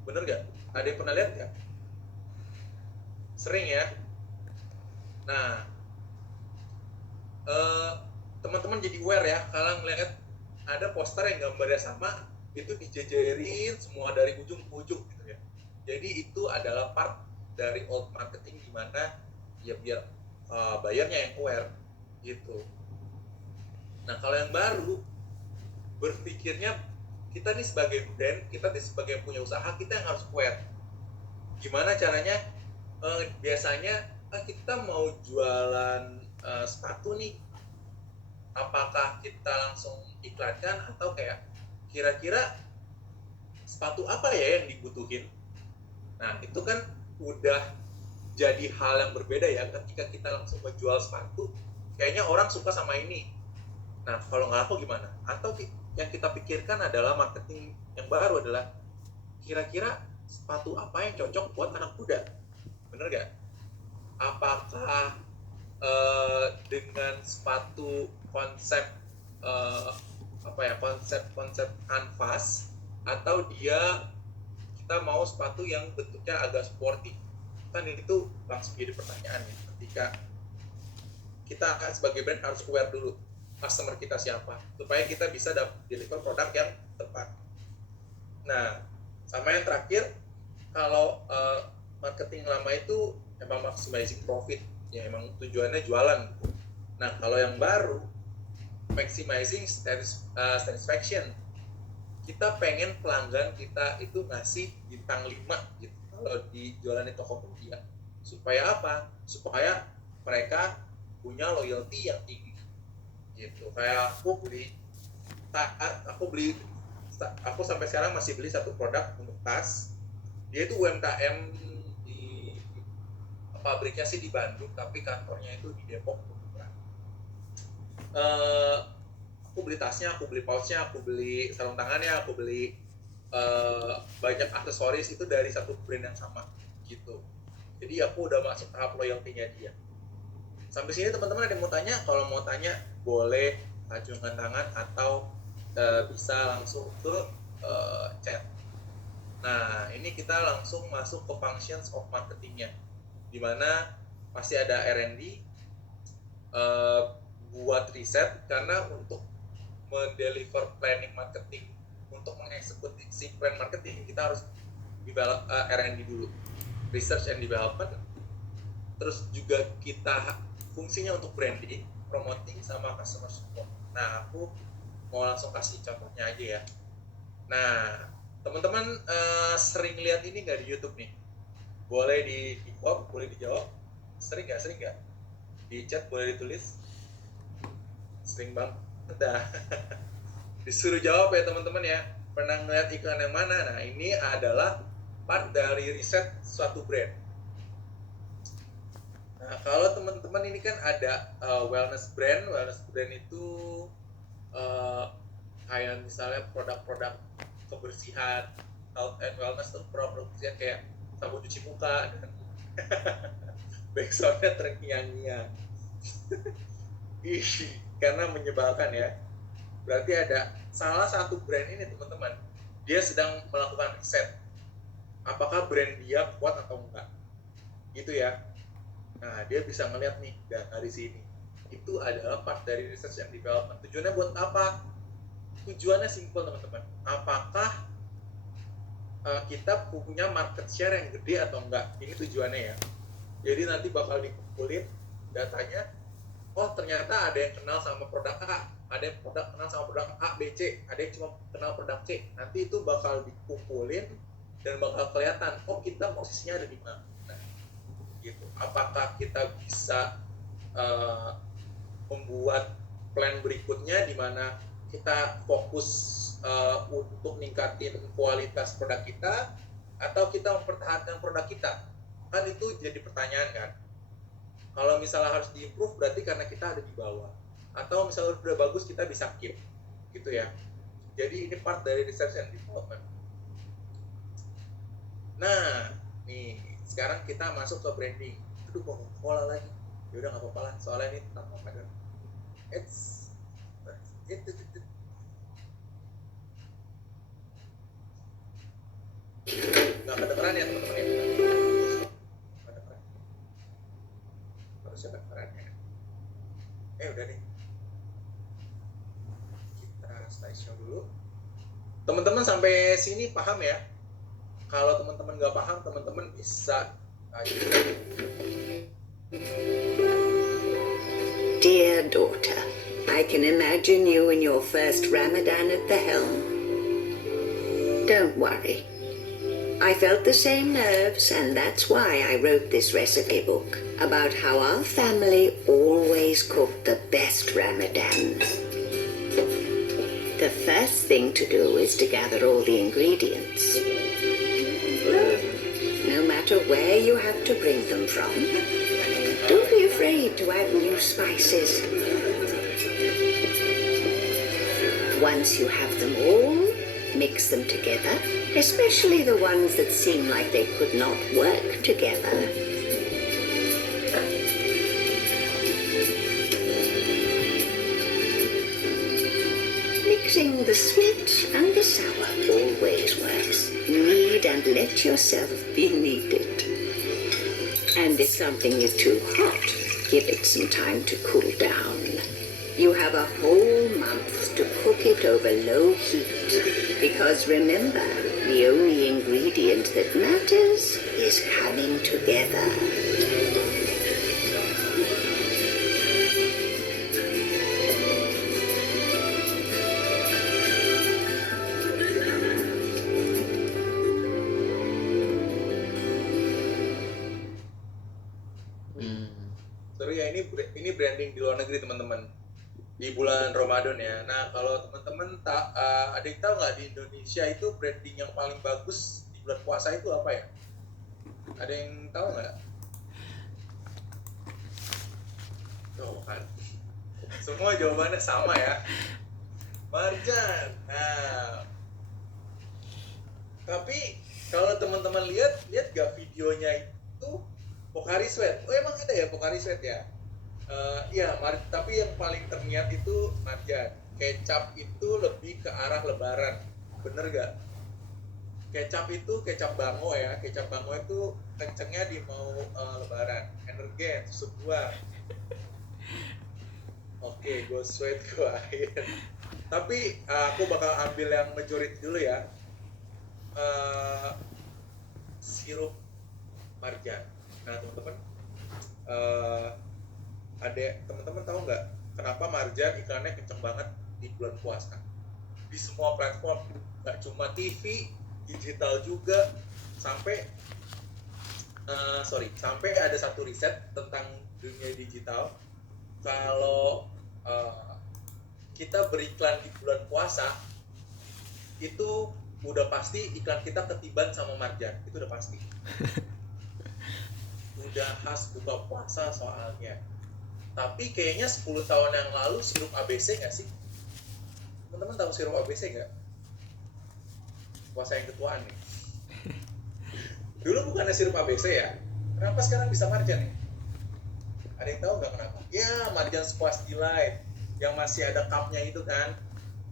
bener nggak? Ada yang pernah lihat nggak? Sering ya. Nah teman-teman jadi aware ya kalau ngelihat ada poster yang gambarnya sama, itu dijejerin semua dari ujung ke ujung gitu ya. Jadi itu adalah part dari old marketing, gimana ya biar bayarnya yang aware gitu. Nah kalau yang baru, berpikirnya kita nih sebagai brand, kita nih sebagai yang punya usaha, kita yang harus aware. Gimana caranya? Biasanya kita mau jualan sepatu nih, apakah kita langsung iklankan atau kayak kira-kira sepatu apa ya yang dibutuhin? Nah itu kan udah jadi hal yang berbeda ya ketika kita langsung menjual sepatu, kayaknya orang suka sama ini. Nah kalau nggak laku gimana? Atau yang kita pikirkan adalah marketing yang baru adalah kira-kira sepatu apa yang cocok buat anak muda, bener gak? Apakah dengan sepatu konsep konsep kanvas, atau kita mau sepatu yang bentuknya agak sporty? Kan itu langsung jadi pertanyaan ya, ketika kita akan sebagai brand harus aware dulu customer kita siapa, supaya kita bisa deliver produk yang tepat. Nah sama yang terakhir, kalau marketing lama itu emang maximizing profit ya, emang tujuannya jualan. Nah kalau yang baru maximizing satisfaction, kita pengen pelanggan kita itu ngasih bintang 5 gitu kalau di jualan di Tokopedia. Supaya apa? Supaya mereka punya loyalty yang tinggi gitu. Kayak aku sampai sekarang masih beli satu produk untuk tas, dia itu UMKM, di pabriknya sih di Bandung tapi kantornya itu di Depok. Aku beli tasnya, aku beli pouchnya, aku beli sarung tangannya, aku beli banyak aksesoris itu dari satu brand yang sama gitu. Jadi aku udah masuk tahap loyalty-nya dia. Sampai sini teman-teman ada yang mau tanya? Kalau mau tanya boleh acungkan tangan atau bisa langsung ke chat. Nah ini kita langsung masuk ke functions of marketingnya, dimana pasti ada R&D, buat riset, karena untuk mendeliver planning marketing, untuk mengeksekusi plan marketing kita harus develop R&D dulu, research and development. Terus juga kita fungsinya untuk branding, promoting, sama customer support. Nah aku mau langsung kasih contohnya aja ya. Nah teman-teman sering lihat ini nggak di YouTube nih? Boleh di comment, boleh dijawab. Sering nggak? Di chat boleh ditulis. Sering banget dah. Disuruh jawab ya teman-teman ya. Pernah ngeliat iklan yang mana? Nah ini adalah part dari riset suatu brand. Nah kalau teman-teman ini kan ada wellness brand itu kayak misalnya produk-produk kebersihan, health and wellness tuh, produk kebersihan kayak sabun cuci muka dan backsoundnya terngiang-ngiang. Ih, karena menyebalkan ya. Berarti ada salah satu brand ini teman-teman, dia sedang melakukan riset. Apakah brand dia kuat atau enggak? Gitu ya. Nah, dia bisa melihat nih dari sini. Itu adalah part dari research and development. Tujuannya buat apa? Tujuannya simple teman-teman. Apakah kita punya market share yang gede atau enggak? Ini tujuannya ya. Jadi nanti bakal dikumpulin datanya. Oh, ternyata ada yang kenal sama produk A, ada yang kenal sama produk A, B, C, ada yang cuma kenal produk C. Nanti itu bakal dikumpulin dan bakal kelihatan, oh kita posisinya ada di mana. Nah, gitu. Apakah kita bisa membuat plan berikutnya di mana kita fokus untuk ningkatin kualitas produk kita, atau kita mempertahankan produk kita? Kan itu jadi pertanyaan kan. Kalau misalnya harus diimprove berarti karena kita ada di bawah, atau misalnya udah bagus kita bisa keep gitu ya. Jadi ini part dari research and development. Nah, nih sekarang kita masuk ke branding. Aduh, kok pola lagi. Ya udah nggak apa-apa lah, soalnya ini tentang apa? Nggak kedengeran ya teman-teman ya? Kedengeran. Harusnya kedengeran ya. Udah nih. Kita slideshow dulu. Teman-teman sampai sini paham ya? Kalau teman-teman nggak paham, teman-teman bisa Dear daughter, I can imagine you in your first Ramadan at the helm. Don't worry. I felt the same nerves, and that's why I wrote this recipe book about how our family always cooked the best Ramadan. The first thing to do is to gather all the ingredients. No matter where you have to bring them from, don't be afraid to add new spices. Once you have them all, mix them together, especially the ones that seem like they could not work together. Mixing the sweet and the sour always works. Knead and let yourself be kneaded. And if something is too hot, give it some time to cool down. You have a whole month to cook it over low heat. Because remember, the only ingredient that matters is coming together. Sorry ya, ini branding di luar negeri teman-teman, di bulan Ramadan ya. Nah, kalau teman-teman ada yang tahu nggak di Indonesia itu branding yang paling bagus di bulan puasa itu apa ya? Ada yang tahu nggak? Tuh kan, semua jawabannya sama ya. Marjan. Nah, tapi kalau teman-teman lihat nggak videonya itu Pocari Sweat. Oh, emang ada ya Pocari Sweat ya? Iya, tapi yang paling terniat itu Marjan. Kecap itu lebih ke arah lebaran. Bener gak? Kecap itu kecap bango ya. Kecap bango itu kencengnya di mau lebaran. Energen, sebuah. Oke, gue sweat gue akhir. Tapi aku bakal ambil yang majority dulu ya. Sirup Marjan. Nah teman-teman, ada teman-teman tahu nggak kenapa Marjan iklannya kenceng banget di bulan puasa? Di semua platform, nggak cuma TV, digital juga, sampai ada satu riset tentang dunia digital. Kalau kita beriklan di bulan puasa, itu udah pasti iklan kita ketiban sama Marjan, itu udah pasti. Udah khas buka puasa soalnya. Tapi kayaknya 10 tahun yang lalu sirup ABC nggak sih? Teman-teman tahu sirup ABC nggak? Puasa yang ketuaan nih. Dulu bukannya sirup ABC ya? Kenapa sekarang bisa Marjan nih? Ada yang tahu nggak kenapa? Ya, Marjan Squash Delight yang masih ada cupnya itu kan,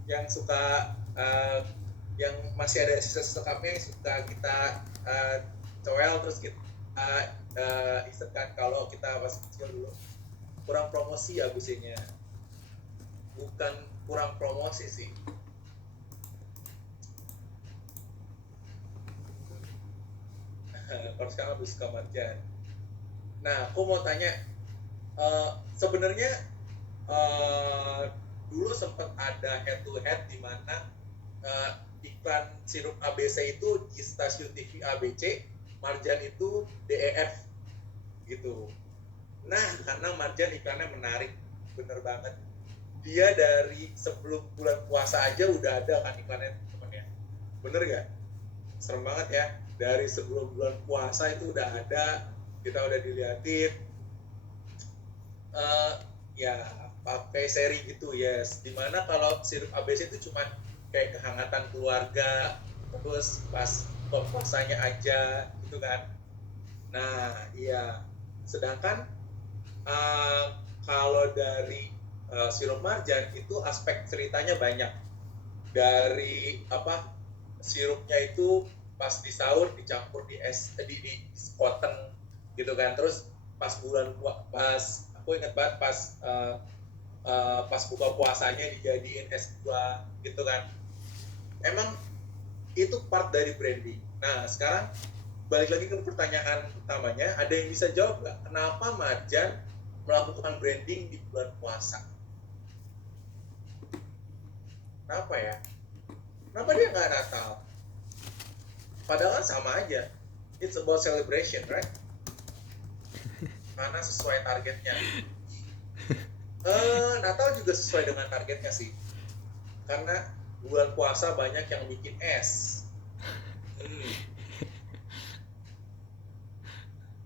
yang suka yang masih ada sisa-sisa cupnya yang suka kita coel terus kita isetkan kalau kita masih kecil dulu. Kurang promosi Agusnya, bukan kurang promosi sih. Kalau sekarang habis suka Marjan. Nah, aku mau tanya, sebenarnya dulu sempat ada head to head di mana iklan sirup ABC itu di stasiun TV ABC, Marjan itu DEF gitu. Nah, karena Marjan iklannya menarik, bener banget. Dia dari sebelum bulan puasa aja udah ada kan iklannya temennya. Bener gak? Serem banget ya. Dari sebelum bulan puasa itu udah ada, kita udah diliatin. Ya pakai seri gitu, yes. Dimana kalau sirup ABC itu cuma kayak kehangatan keluarga, terus pas puasanya aja gitu kan. Nah, iya. Sedangkan kalau dari sirup Marjan itu aspek ceritanya banyak. Dari sirupnya itu pas di sahur dicampur di es di cotton gitu kan. Terus pas aku ingat banget pas buka puasanya dijadiin es buah gitu kan. Emang itu part dari branding. Nah, sekarang balik lagi ke pertanyaan utamanya, ada yang bisa jawab nggak? Kenapa Marjan melakukan branding di bulan puasa? Kenapa ya? Kenapa dia nggak Natal? Padahal sama aja. It's about celebration, right? Karena sesuai targetnya. Natal juga sesuai dengan targetnya sih. Karena bulan puasa banyak yang bikin es.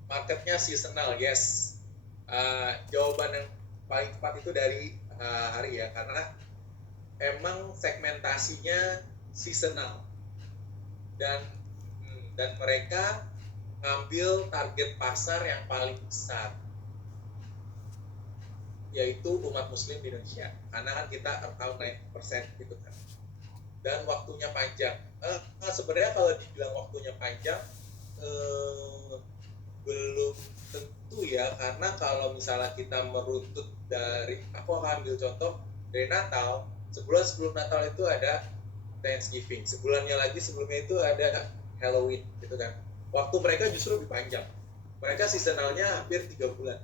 Marketnya seasonal, yes. Jawaban yang paling tepat itu dari Hari ya, karena emang segmentasinya seasonal dan mereka ngambil target pasar yang paling besar, yaitu umat muslim di Indonesia, karena kan kita tahu 90% gitu kan, dan waktunya panjang. Sebenarnya kalau dibilang waktunya panjang belum tentu ya, karena kalau misalnya kita meruntut dari, aku akan ambil contoh dari Natal. Sebulan sebelum Natal itu ada Thanksgiving, sebulannya lagi sebelumnya itu ada Halloween gitu kan. Waktu mereka justru lebih panjang, mereka seasonalnya hampir 3 bulan.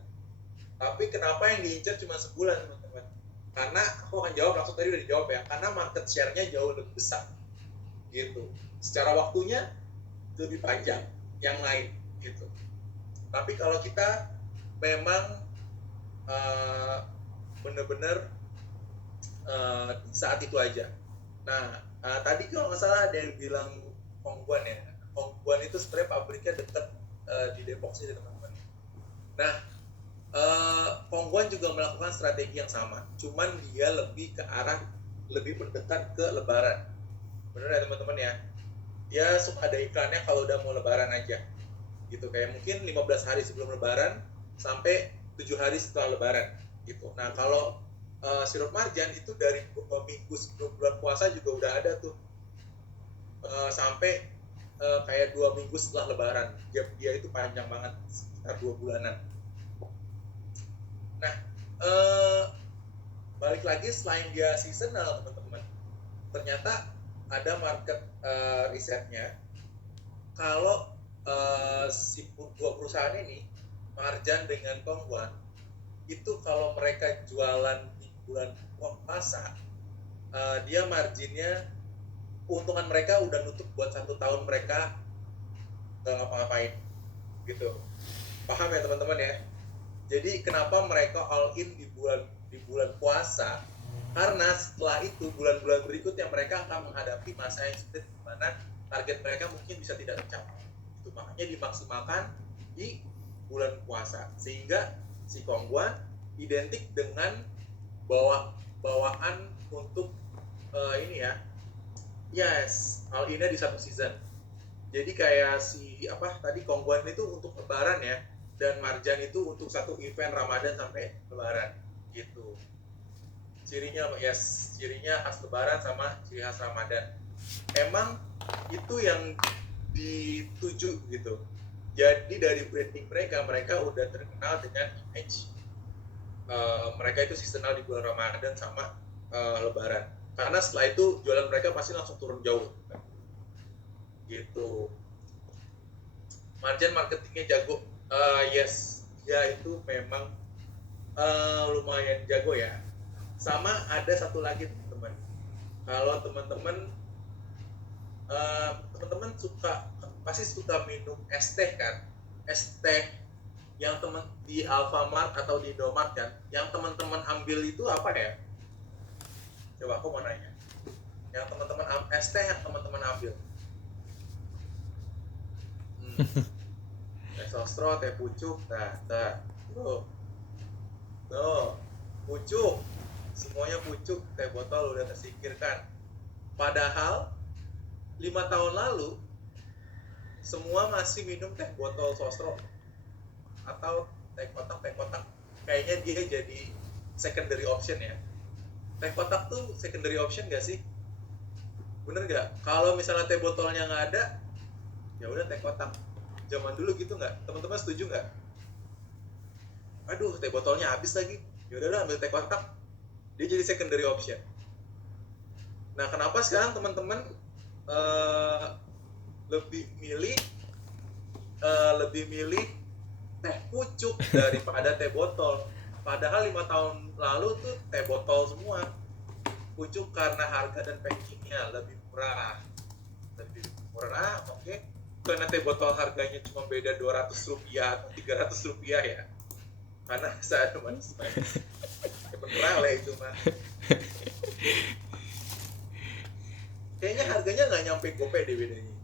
Tapi kenapa yang diincar cuma sebulan, teman-teman? Karena aku akan jawab langsung, tadi udah dijawab ya, karena market share-nya jauh lebih besar gitu. Secara waktunya lebih panjang yang lain gitu. Tapi kalau kita memang benar-benar di saat itu aja. Nah, tadi kalau nggak salah ada yang bilang Kongguan ya. Kongguan itu sebenarnya pabriknya dekat di Depok sih teman-teman. Nah, Kongguan juga melakukan strategi yang sama, cuman dia lebih ke arah lebih mendekat ke Lebaran. Bener ya teman-teman ya? Dia suka ada iklannya kalau udah mau Lebaran aja. Gitu, kayak mungkin 15 hari sebelum Lebaran sampai 7 hari setelah Lebaran gitu. Nah, kalau sirup Marjan itu dari minggu sebelum bulan puasa juga udah ada tuh, sampai kayak 2 minggu setelah Lebaran. Dia itu panjang banget, sekitar 2 bulanan. Nah, balik lagi, selain dia seasonal teman-teman, ternyata ada market risetnya. Kalau si dua perusahaan ini, Marjan dengan Kongguan, itu kalau mereka jualan di bulan puasa, dia marginnya, keuntungan mereka udah nutup buat 1 tahun mereka nggak ngapa-ngapain gitu. Paham ya teman-teman ya? Jadi kenapa mereka all in di bulan puasa? Karena setelah itu bulan-bulan berikutnya mereka akan menghadapi masa yang sulit, di mana target mereka mungkin bisa tidak tercapai. Itu makanya dimaksimalkan di bulan puasa, sehingga si Kongguan identik dengan bawaan untuk ini ya, yes, all in-nya di satu season. Jadi kayak si tadi Kongguan itu untuk Lebaran ya, dan Marjan itu untuk satu event Ramadan sampai Lebaran gitu. Cirinya khas Lebaran sama ciri khas Ramadan. Emang itu yang dituju gitu. Jadi dari branding mereka udah terkenal dengan image mereka itu seasonal di bulan Ramadan sama Lebaran. Karena setelah itu jualan mereka pasti langsung turun jauh. Gitu. Marjan marketingnya jago. Yes, dia itu memang lumayan jago ya. Sama ada satu lagi teman-teman. Kalau teman-teman pasti suka minum es teh kan, es teh yang teman di Alfamart atau di Indomart kan, yang teman-teman ambil itu apa ya? Coba aku mau nanya, yang teman-teman es teh yang teman-teman ambil, teh sostro, teh pucuk, tuh, pucuk, semuanya pucuk, teh botol udah tersingkirkan. Padahal 5 tahun lalu semua masih minum teh botol sostro atau teh kotak. Kayaknya dia jadi secondary option ya. Teh kotak tuh secondary option gak sih? Bener gak? Kalau misalnya teh botolnya nggak ada, ya udah teh kotak. Zaman dulu gitu nggak? Teman-teman setuju nggak? Aduh, teh botolnya habis lagi. Ya udah ambil teh kotak. Dia jadi secondary option. Nah, kenapa sekarang teman-teman lebih milih teh pucuk daripada teh botol? Padahal 5 tahun lalu tuh teh botol semua. Pucuk karena harga dan packagingnya lebih murah. Oke. Karena teh botol harganya cuma beda 200 rupiah atau 300 rupiah ya. Karena saya manis. Beneran lah itu mah. Kayaknya harganya nggak nyampe gope deh bedanya.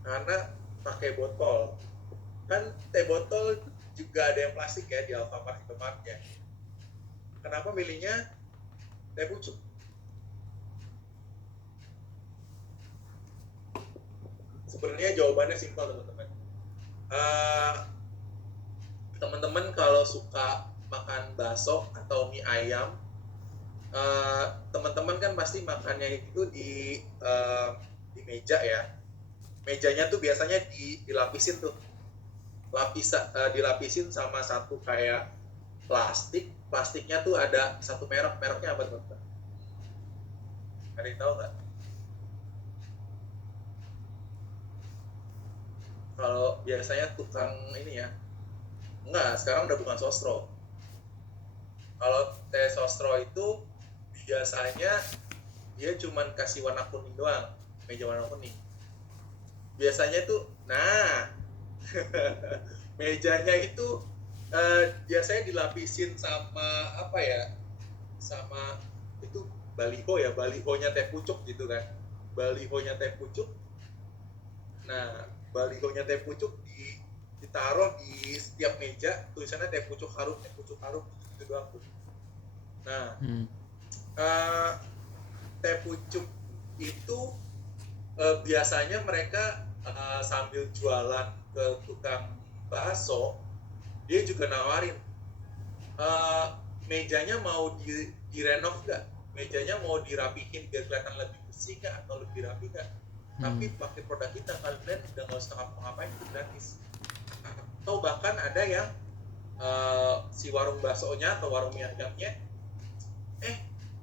Karena pakai botol. Kan teh botol juga ada yang plastik ya di Alfamart ya. Kenapa milihnya teh pucuk? Sebenarnya jawabannya simpel teman-teman. Teman-teman kalau suka makan bakso atau mie ayam, teman-teman kan pasti makannya itu di meja ya. Mejanya tuh biasanya dilapisin tuh, dilapisin sama satu kayak plastiknya tuh ada satu mereknya apa teman-teman? Ada yang tahu nggak? Kalau biasanya tukang ini ya, enggak, sekarang udah bukan sostro. Kalau teh sostro itu biasanya dia cuman kasih warna kuning doang, meja warna kuning. Biasanya tuh, mejanya itu biasanya dilapisin sama apa ya? Sama itu balihonya teh pucuk gitu kan. Balihonya teh pucuk. Nah, balihonya teh pucuk ditaruh di setiap meja, tulisannya teh pucuk harum itu doang tuh. Nah, teh pucuk itu biasanya mereka sambil jualan ke tukang bakso, dia juga nawarin mejanya mau direnov nggak? Mejanya mau dirapihin biar kelihatan lebih bersih nggak atau lebih rapi nggak? Tapi pakai produk kita kalian udah nggak usah ngapa-ngapain, itu gratis. Atau bahkan ada yang si warung baksonya atau warung mie ayamnya,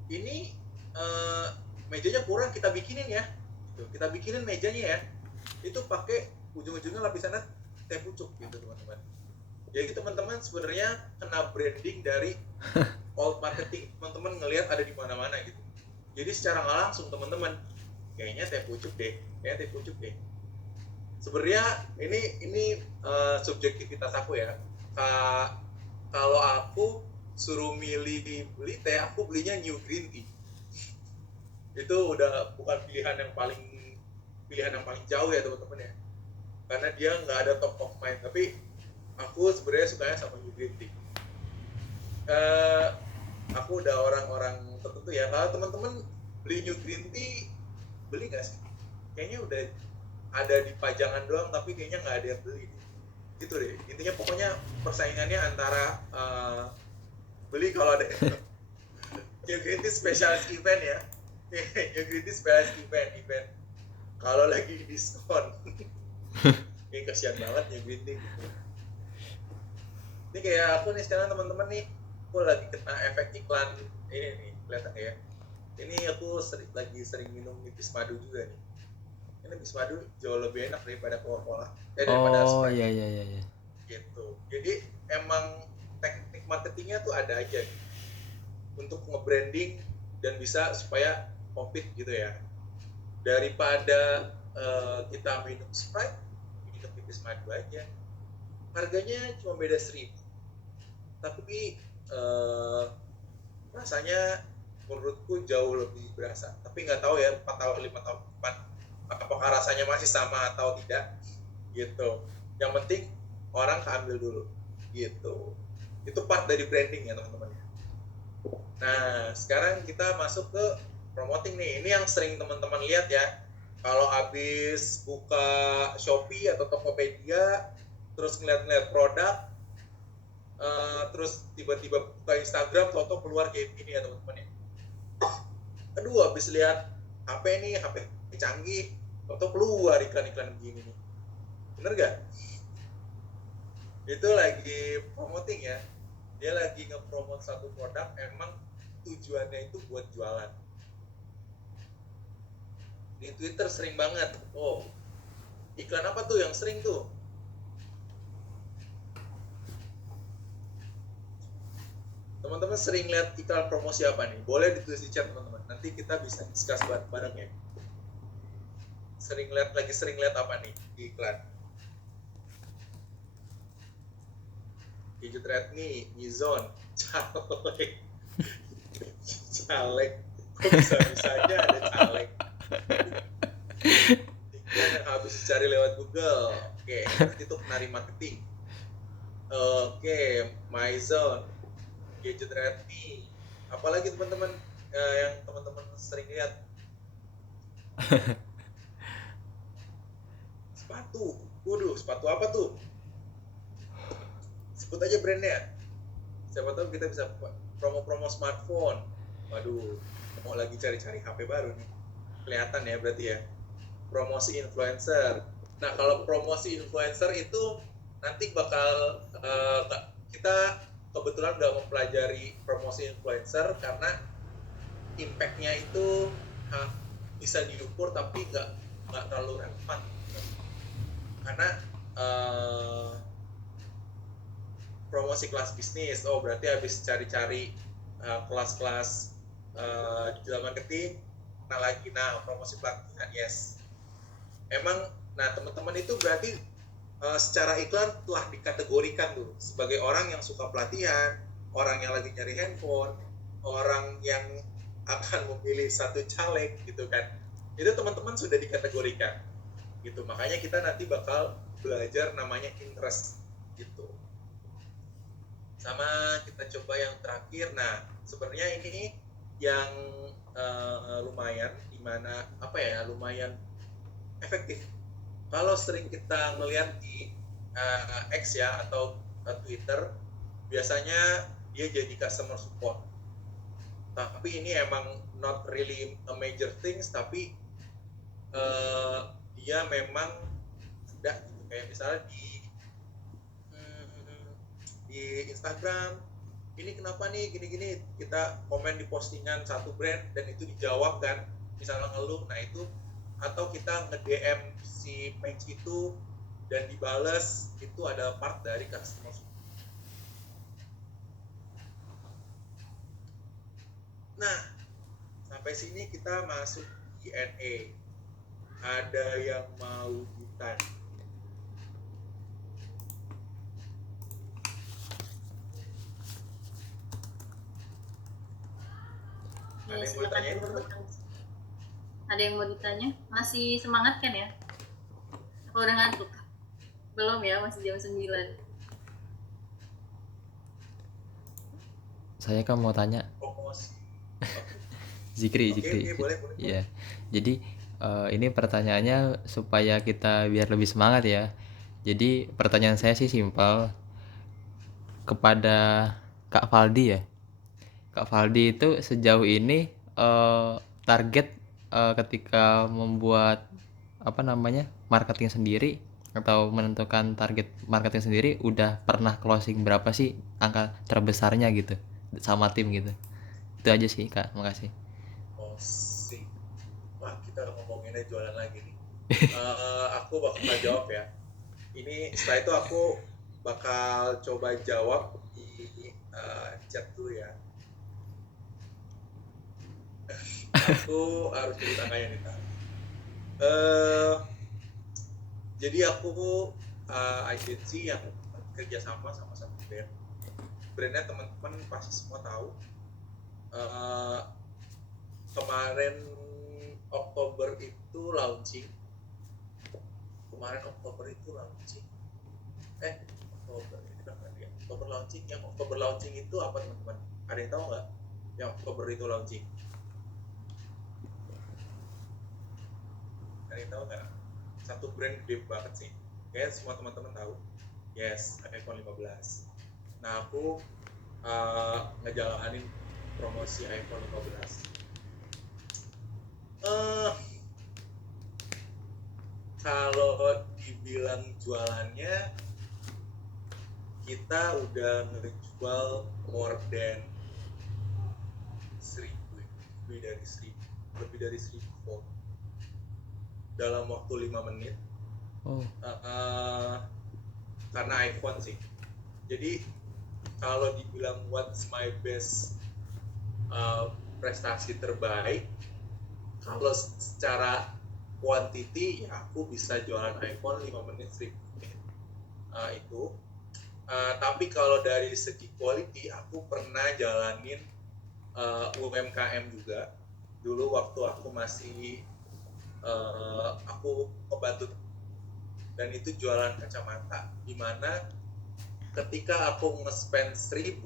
ini mejanya kurang, kita bikinin ya, gitu. Kita bikinin mejanya ya, itu pakai ujung-ujungnya lapisannya teh pucuk gitu teman-teman. Jadi teman-teman sebenarnya kena branding dari old marketing, teman-teman ngelihat ada di mana-mana gitu. Jadi secara nggak langsung teman-teman, kayaknya teh pucuk deh. Sebenarnya ini subjektivitas aku ya. Kalau aku suruh beli teh, aku belinya New Green Tea. Itu udah bukan pilihan yang paling jauh ya teman-teman ya. Karena dia nggak ada top of mind. Tapi aku sebenarnya sukanya sama New Green Tea. Aku udah orang-orang tertentu ya. Kalau teman-teman beli New Green Tea, beli nggak sih? Kayaknya udah ada di pajangan doang tapi kayaknya nggak ada yang beli gitu deh. Intinya pokoknya persaingannya antara beli kalau ada New Greenty specialist event ya. New Greenty specialist event kalau lagi diskon. Ini kasihan banget New Greenty gitu. Ini kayak aku nih sekarang teman-teman nih, aku lagi kena efek iklan ini nih, kelihatan ya. Ini aku lagi sering minum nipis madu juga nih. Ini nipis madu jauh lebih enak daripada Coca-Cola. Daripada Oh Sprite. iya. Gitu. Jadi emang teknik marketingnya tuh ada aja gitu. Untuk nge-branding dan bisa supaya compete gitu ya. Daripada kita minum Sprite, minum nipis madu aja. Harganya cuma beda 1.000. Tapi rasanya menurutku jauh lebih berasa. Tapi nggak tahu ya 4 tahun 5 tahun depan apakah rasanya masih sama atau tidak gitu. Yang penting orang keambil dulu gitu. Itu part dari branding ya teman-teman. Nah sekarang kita masuk ke promoting nih. Ini yang sering teman-teman lihat ya. Kalau habis buka Shopee atau Tokopedia terus ngeliat-ngeliat produk, terus tiba-tiba buka Instagram, foto keluar kayak gini ya teman-teman ya. Aduh, habis lihat HP nih, HP canggih, foto keluar iklan-iklan begini nih. Bener gak? Itu lagi promoting ya. Dia lagi nge-promote satu produk, emang tujuannya itu buat jualan. Di Twitter sering banget. Oh, iklan apa tuh yang sering tuh? Teman-teman sering lihat iklan promosi apa nih? Boleh ditulis di chat teman-teman. Nanti kita bisa discuss bareng ya. Lagi sering lihat apa nih di iklan? Gadget Redmi, Mizone, Caleg. Caleg. Kok bisa-bisanya ada caleg? Iklan yang habis dicari lewat Google. Oke, itu penari marketing. Oke, Mizone, Gadget Redmi. Apalagi teman-teman yang teman-teman sering lihat? Sepatu. Waduh, sepatu apa tuh? Sebut aja brandnya. Siapa tahu kita bisa promo-promo smartphone. Waduh, mau lagi cari-cari HP baru nih. Kelihatan ya berarti ya. Promosi influencer. Nah, kalau promosi influencer itu nanti bakal kita kebetulan udah mempelajari promosi influencer karena impact-nya itu bisa diukur tapi nggak terlalu relevan. Karena promosi kelas bisnis, oh berarti habis cari-cari kelas-kelas digital marketing, promosi pelatihan, yes. Emang, nah teman-teman itu berarti secara iklan telah dikategorikan tuh sebagai orang yang suka pelatihan, orang yang lagi nyari handphone, orang yang akan memilih satu caleg gitu kan. Itu teman-teman sudah dikategorikan gitu. Makanya kita nanti bakal belajar namanya interest gitu. Sama kita coba yang terakhir. Nah, sebenarnya ini yang lumayan lumayan efektif. Kalau sering kita melihat di X ya atau Twitter, biasanya dia jadi customer support. Tapi ini emang not really a major things, tapi dia memang sudah gitu. Kayak misalnya di Instagram, ini kenapa nih gini-gini, kita komen di postingan satu brand dan itu dijawab kan, misalnya ngeluh, nah itu, atau kita nge-DM si page itu dan dibales, itu ada part dari customer support. Nah, sampai sini kita masuk Q&A. Ada yang mau ditanya? Ya, silakan dulu. Ada yang mau ditanya? Masih semangat kan ya? Aku udah ngantuk? Belum ya, masih jam 9. Saya kan mau tanya. Promosi. Zikri. Oke, boleh. Iya. Jadi Ini pertanyaannya supaya kita biar lebih semangat ya. Jadi pertanyaan saya sih simpel kepada Kak Faldi ya. Kak Faldi itu sejauh ini target ketika membuat apa namanya marketing sendiri atau menentukan target marketing sendiri udah pernah closing berapa sih angka terbesarnya gitu sama tim gitu. Itu aja sih Kak, makasih. Oh sih, wah kita ngomonginnya jualan lagi nih. Aku bakal jawab ya. Ini setelah itu aku bakal coba jawab di chat dulu ya. Aku harus cerita angkanya nih Kak. Jadi aku agensi yang kerja sama satu brand. Brandnya teman-teman pasti semua tahu. Kemarin Oktober itu launching. Oktober launching. Yang Oktober launching itu apa teman-teman? Ada yang tahu nggak? Yang Oktober itu launching? Ada yang tahu nggak? Satu brand gede banget sih. Kayaknya semua teman-teman tahu. Yes, iPhone 15. Nah, aku ngejalanin promosi iPhone 15. Kalau dibilang jualannya, kita udah ngejual more than 1000, lebih dari 1000 phone dalam waktu 5 menit. Karena iPhone sih. Jadi kalau dibilang what's my best prestasi terbaik, kalau secara quantity ya aku bisa jualan iPhone 5 menit 1000 menit itu. Tapi kalau dari segi quality, aku pernah jalanin UMKM juga dulu waktu aku masih aku ngebantu, dan itu jualan kacamata, dimana ketika aku nge-spend 1.000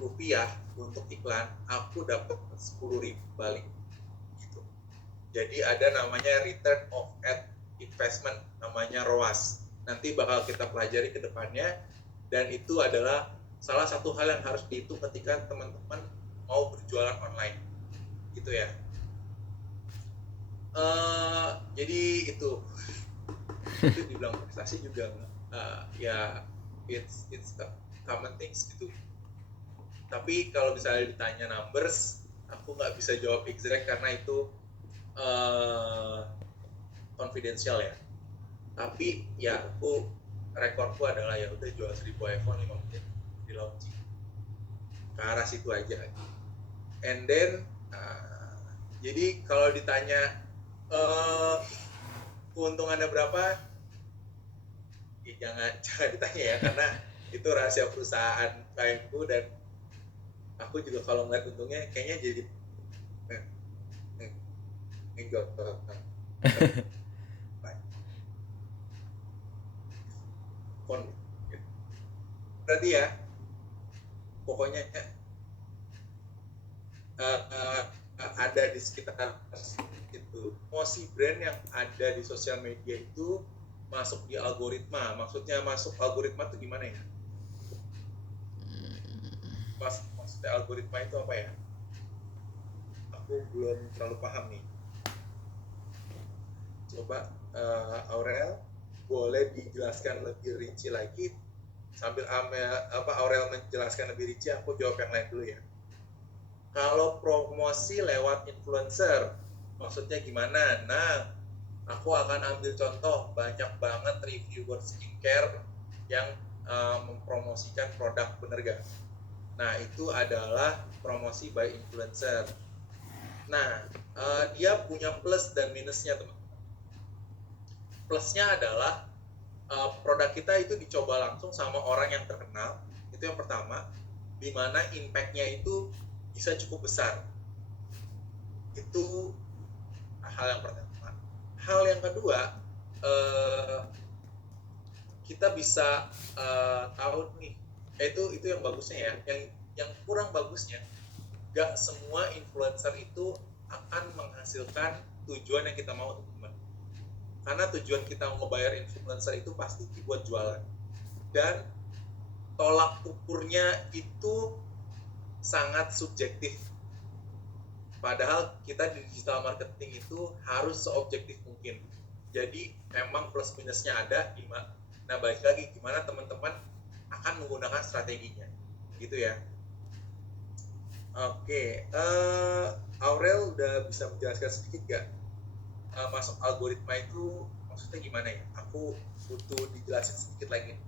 rupiah untuk iklan, aku dapat 10.000 balik gitu. Jadi ada namanya return of ad investment, namanya ROAS, nanti bakal kita pelajari ke depannya, dan itu adalah salah satu hal yang harus dihitung ketika teman-teman mau berjualan online gitu ya. Jadi itu dibilang prestasi juga ya it's common things gitu. Tapi kalau misalnya ditanya numbers, aku nggak bisa jawab exact karena itu confidential ya. Tapi ya rekorku adalah ya udah jual 1000 iPhone 5 menit di launching, ke arah situ aja. And then jadi kalau ditanya keuntungannya berapa, ya jangan ditanya ya, karena itu rahasia perusahaan klienku, dan aku juga kalau ngeliat untungnya kayaknya jadi enggak. Berarti ya pokoknya ada di sekitar itu. Promosi brand yang ada di sosial media itu masuk di algoritma. Maksudnya masuk algoritma itu gimana ya? Maksudnya algoritma itu apa ya? Aku belum terlalu paham nih. Coba Aurel boleh dijelaskan lebih rinci lagi. Sambil Aurel menjelaskan lebih rinci, aku jawab yang lain dulu ya. Kalau promosi lewat influencer, maksudnya gimana? Nah, aku akan ambil contoh, banyak banget reviewer skincare yang mempromosikan produk, bener gak? Nah, itu adalah promosi by influencer. Nah, dia punya plus dan minusnya, teman-teman. Plusnya adalah produk kita itu dicoba langsung sama orang yang terkenal, itu yang pertama, di mana impact-nya itu bisa cukup besar. Itu hal yang pertama. Hal yang kedua, kita bisa tahu nih, itu yang bagusnya ya. Yang kurang bagusnya, gak semua influencer itu akan menghasilkan tujuan yang kita mau, teman-teman. Karena tujuan kita ngebayar influencer itu pasti buat jualan. Dan tolak ukurnya itu sangat subjektif. Padahal kita di digital marketing itu harus seobjektif mungkin. Jadi memang plus minusnya ada. Nah, balik lagi gimana teman-teman akan menggunakan strateginya, gitu ya. Oke, Aurel udah bisa menjelaskan sedikit gak masuk algoritma itu maksudnya gimana ya? Aku butuh dijelasin sedikit lagi.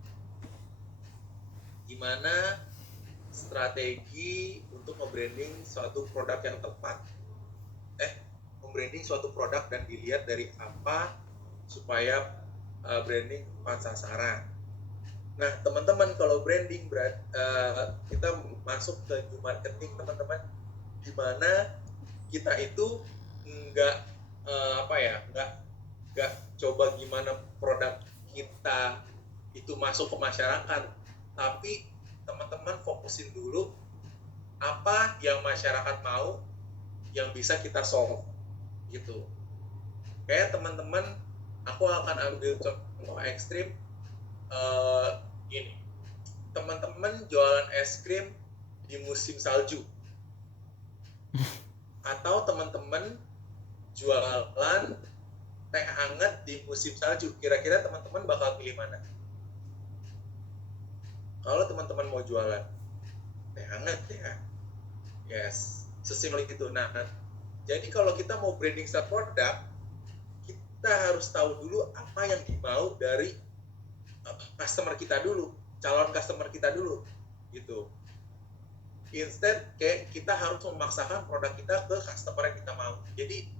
Gimana strategi untuk nge-branding suatu produk yang tepat? Nge-branding suatu produk dan dilihat dari apa supaya branding tepat sasaran. Nah, teman-teman, kalau branding kita masuk ke new marketing, teman-teman, di mana kita itu nggak coba gimana produk kita itu masuk ke masyarakat, tapi teman-teman fokusin dulu apa yang masyarakat mau, yang bisa kita solve, gitu. Kayak teman-teman, aku akan ambil contoh ekstrim. Gini, teman-teman jualan es krim di musim salju, atau teman-teman jualan teh hangat di musim salju, kira-kira teman-teman bakal pilih mana? Kalau teman-teman mau jualan teh hangat ya, yes, sesimpel itu. Nah, jadi kalau kita mau branding satu produk, kita harus tahu dulu apa yang dimau dari customer kita dulu, calon customer kita dulu, gitu. Instead, kayak kita harus memaksakan produk kita ke customer yang kita mau. Jadi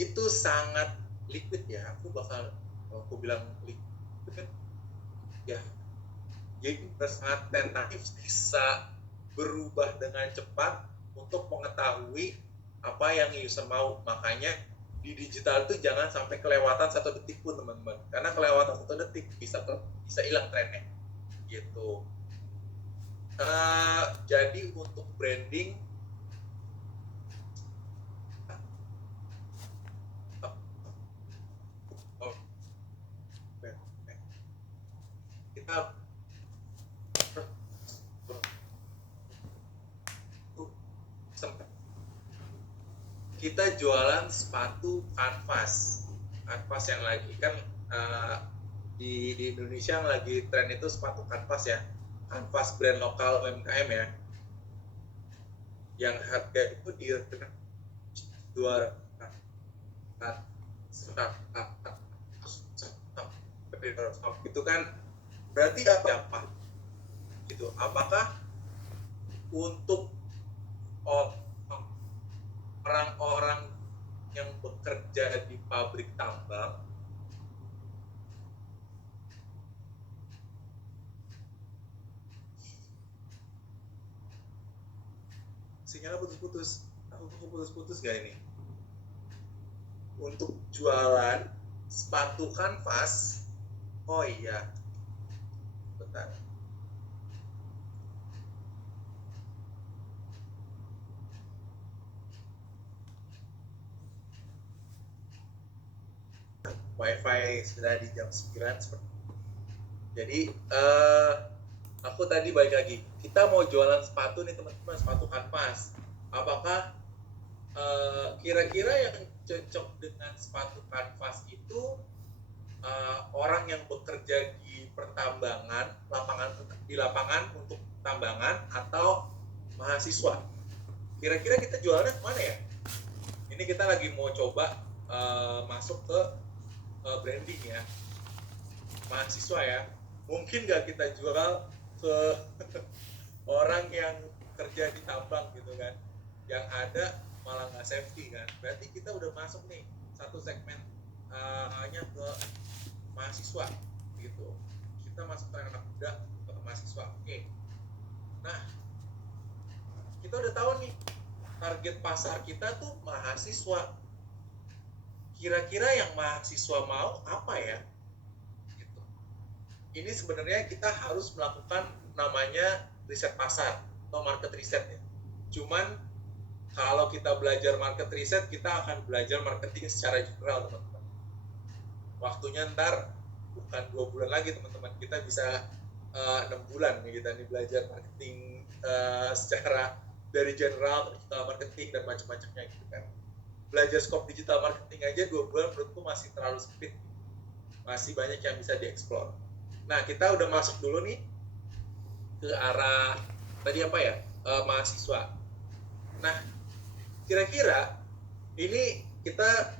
itu sangat liquid ya. Aku bilang liquid ya. Jadi sangat tentatif, bisa berubah dengan cepat untuk mengetahui apa yang user mau. Makanya di digital itu jangan sampai kelewatan 1 detik pun, teman-teman. Karena kelewatan 1 detik bisa hilang trennya, gitu. Jadi untuk branding, kita jualan sepatu kanvas yang lagi kan di Indonesia yang lagi tren itu sepatu kanvas ya, kanvas brand lokal UMKM ya, yang harga itu di 200 itu kan berarti apa gitu? Apakah untuk orang-orang yang bekerja di pabrik tambang sinyalnya putus-putus, aku putus-putus gak ini? Untuk jualan sepatu kanvas, oh iya, bentar. Wifi sudah di jam 9 seperti. Jadi aku tadi balik lagi, kita mau jualan sepatu nih teman-teman, sepatu kanvas. Apakah kira-kira yang cocok dengan sepatu kanvas itu orang yang bekerja di pertambangan, di lapangan untuk tambangan, atau mahasiswa? Kira-kira kita jualannya kemana ya? Ini kita lagi mau coba masuk ke branding ya, mahasiswa ya. Mungkin nggak kita jual ke orang yang kerja di tambang gitu kan, yang ada malah nggak safety kan. Berarti kita udah masuk nih satu segmen hanya ke mahasiswa gitu. Kita masuk ke anak muda, ke mahasiswa. Oke. Nah, kita udah tahu nih target pasar kita tuh mahasiswa. Kira-kira yang mahasiswa mau apa ya? Gitu. Ini sebenarnya kita harus melakukan namanya riset pasar atau market research ya. Cuman kalau kita belajar market research, kita akan belajar marketing secara general, teman-teman. Waktunya ntar bukan 2 bulan lagi, teman-teman. Kita bisa 6 bulan nih kita nih belajar marketing secara dari general, digital marketing dan macam-macamnya gitu kan. Belajar scope digital marketing aja 2 bulan menurutku masih terlalu sempit. Masih banyak yang bisa dieksplor. Nah, kita udah masuk dulu nih ke arah tadi apa ya? Mahasiswa. Nah, kira-kira ini kita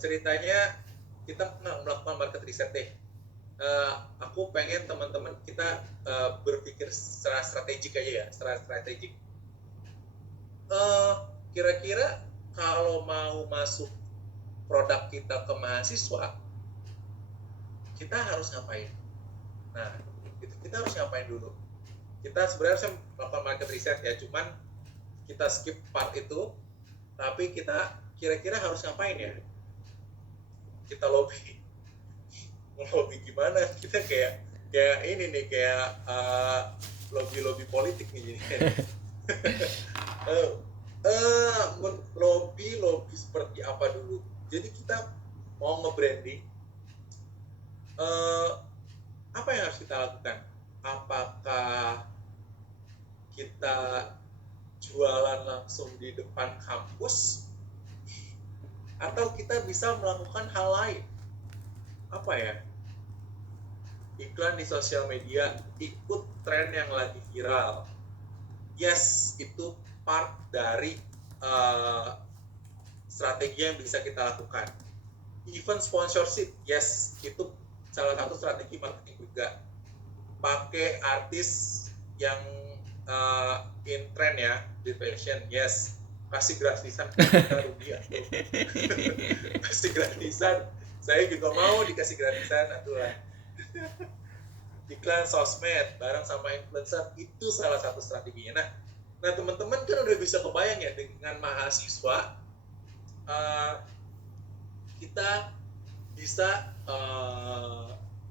ceritanya kita melakukan market research deh. Aku pengen teman-teman kita berpikir secara strategik aja ya, secara strategik. Kira-kira kalau mau masuk produk kita ke mahasiswa, kita harus ngapain? Nah, kita harus ngapain dulu? Kita sebenarnya melakukan market research ya, cuman kita skip part itu, tapi kita kira-kira harus ngapain ya? Kita lobby gimana? Kita kayak ini nih, kayak lobby politik nih jadi. Lobby seperti apa dulu? Jadi kita mau nge-branding, apa yang harus kita lakukan? Apakah kita jualan langsung di depan kampus, atau kita bisa melakukan hal lain? Apa ya? Iklan di sosial media, ikut tren yang lagi viral. Yes, itu part dari strategi yang bisa kita lakukan. Event sponsorship, yes, itu salah satu strategi marketing juga. Pakai artis yang in trend ya, di fashion, yes. Kasih gratisan kita rugi atau kasih gratisan, saya juga mau dikasih gratisan atulah. Iklan sosmed bareng sama influencer, itu salah satu strateginya. Nah teman-teman kan udah bisa kebayang ya, dengan mahasiswa kita bisa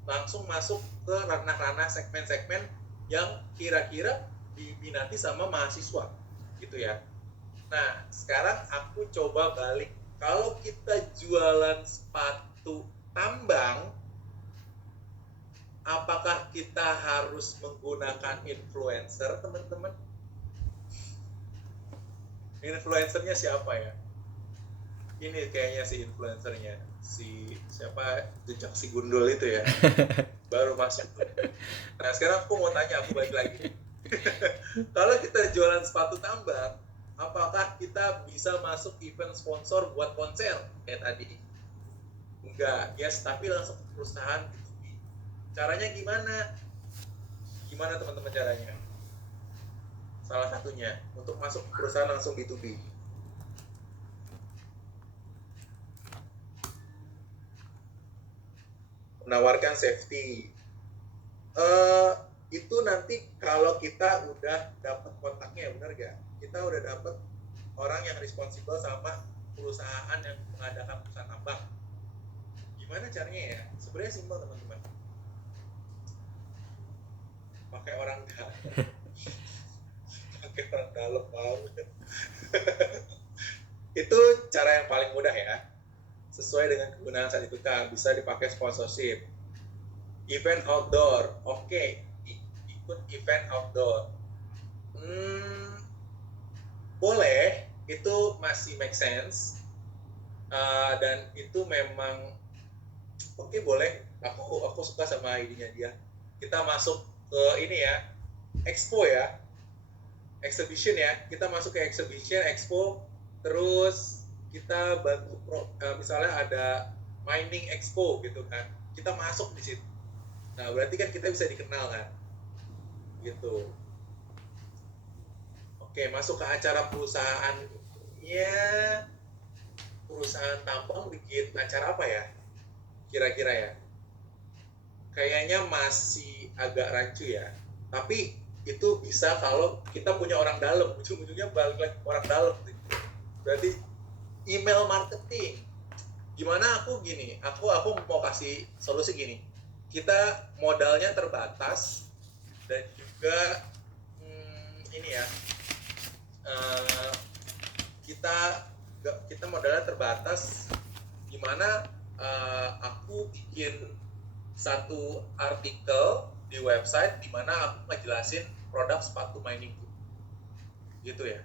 langsung masuk ke ranah-ranah segmen-segmen yang kira-kira diminati sama mahasiswa gitu ya. Nah, sekarang aku coba balik. Kalau kita jualan sepatu tambang, apakah kita harus menggunakan influencer, teman-teman? Influencernya siapa ya? Ini kayaknya si influencernya, si siapa, jejak si gundul itu ya, baru masuk. Nah, sekarang aku mau tanya, aku balik lagi. Kalau kita jualan sepatu tambang, apakah kita bisa masuk event sponsor buat konser kayak tadi? Enggak, yes, tapi langsung ke perusahaan B2B. Caranya gimana? Gimana teman-teman caranya? Salah satunya untuk masuk ke perusahaan langsung B2B. Menawarkan safety. Itu nanti kalau kita udah dapat kontaknya, benar gak? Kita udah dapat orang yang responsibel sama perusahaan yang mengadakan perusahaan tambang. Gimana caranya ya? Sebenarnya simpel, teman-teman. Pakai orang dalam. Pakai orang dalam mau. Itu cara yang paling mudah ya. Sesuai dengan kegunaan saat itu kan, bisa dipakai sponsorship. Event outdoor, oke. Ikut event outdoor. Boleh, itu masih make sense. Dan itu memang oke, boleh. Aku suka sama idenya dia. Kita masuk ke ini ya, expo ya, exhibition ya. Kita masuk ke exhibition, expo, terus kita bantu misalnya ada mining expo gitu kan, kita masuk di situ. Nah, berarti kan kita bisa dikenal kan, gitu. Oke, masuk ke acara perusahaan. Ya, perusahaan tambang bikin acara apa ya? Kira-kira ya? Kayaknya masih agak rancu ya. Tapi itu bisa kalau kita punya orang dalam. Ujung-ujungnya balik lagi ke orang dalam. Berarti email marketing. Gimana aku gini? Aku mau kasih solusi gini. Kita modalnya terbatas dan juga ini ya. kita modalnya terbatas, gimana aku bikin satu artikel di website di mana aku ngejelasin produk sepatu mining itu, gitu ya.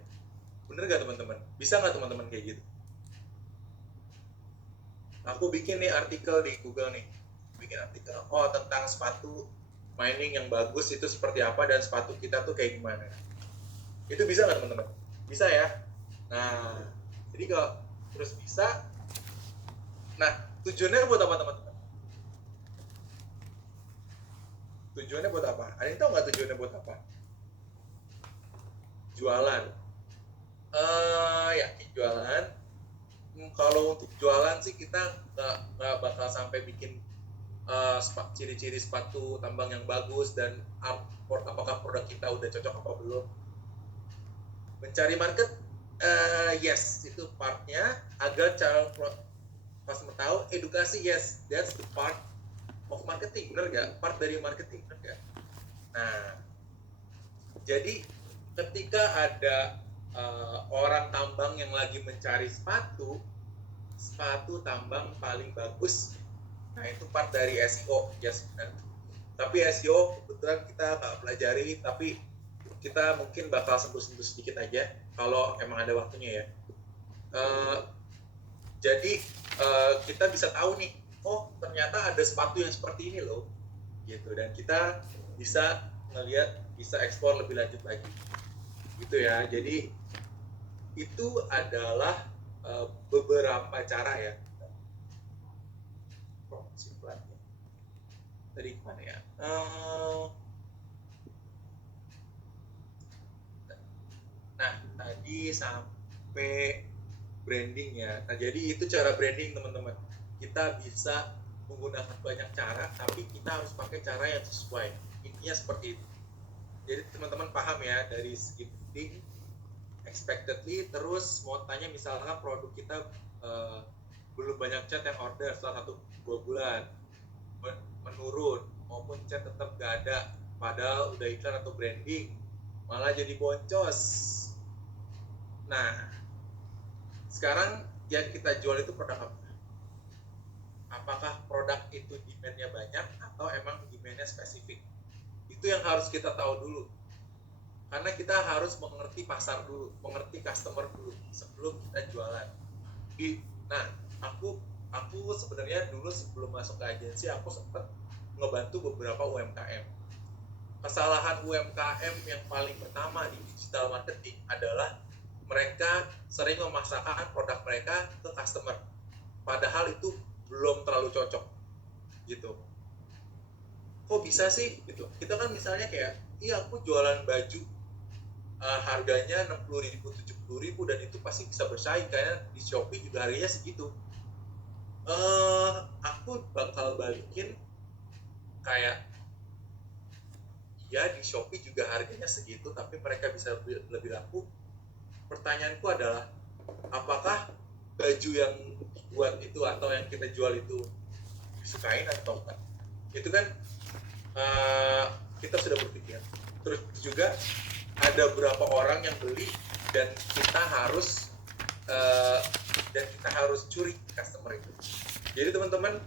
Bener gak teman-teman? Bisa nggak teman-teman kayak gitu? Aku bikin nih artikel di Google nih, bikin artikel tentang sepatu mining yang bagus itu seperti apa dan sepatu kita tuh kayak gimana. Itu bisa nggak teman-teman? Bisa ya. Nah, jadi kalau terus bisa, nah tujuannya buat apa teman-teman? Tujuannya buat apa? Ada yang tahu nggak tujuannya buat apa? Jualan. Yakin jualan. Kalau untuk jualan sih kita nggak bakal sampai bikin ciri-ciri sepatu tambang yang bagus dan apakah produk kita udah cocok apa belum. Mencari market, yes, itu partnya. Agar calon customer tahu, edukasi, yes, that's the part of marketing, bener gak? Part dari marketing, bener gak? Nah, jadi ketika ada orang tambang yang lagi mencari sepatu tambang paling bagus, nah itu part dari SEO, yes, benar. Tapi SEO kebetulan kita nggak pelajari, tapi kita mungkin bakal sentuh-sentuh sedikit aja kalau emang ada waktunya ya. Jadi kita bisa tahu nih, oh ternyata ada sepatu yang seperti ini loh, gitu, dan kita bisa ngelihat, bisa eksplor lebih lanjut lagi, gitu ya. Jadi itu adalah beberapa cara ya. Tadi kemana ya? Nah, tadi sampai branding ya. Nah, jadi itu cara branding teman-teman. Kita bisa menggunakan banyak cara, tapi kita harus pakai cara yang sesuai. Intinya seperti itu. Jadi teman-teman paham ya, dari segi branding, expectedly, terus mau tanya misalnya produk kita belum banyak chat yang order setelah 1-2 bulan menurun, maupun chat tetap gak ada padahal udah iklan atau branding, malah jadi boncos. Nah, sekarang yang kita jual itu produk apa? Apakah produk itu demand-nya banyak atau emang demand-nya spesifik? Itu yang harus kita tahu dulu. Karena kita harus mengerti pasar dulu, mengerti customer dulu sebelum kita jualan. Nah, aku sebenarnya dulu sebelum masuk ke agensi aku sempat ngebantu beberapa UMKM. Kesalahan UMKM yang paling pertama di digital marketing adalah mereka sering memasarkan produk mereka ke customer, padahal itu belum terlalu cocok, gitu. Kok bisa sih? Gitu. Kita kan misalnya kayak, iya aku jualan baju, harganya 60.000, 70.000 dan itu pasti bisa bersaing karena di Shopee juga harganya segitu. Aku bakal balikin kayak, ya di Shopee juga harganya segitu tapi mereka bisa lebih laku. Pertanyaanku adalah, apakah baju yang dibuat itu atau yang kita jual itu disukain atau enggak? Itu kan kita sudah berpikir. Terus juga ada berapa orang yang beli dan kita harus curi customer itu. Jadi teman-teman,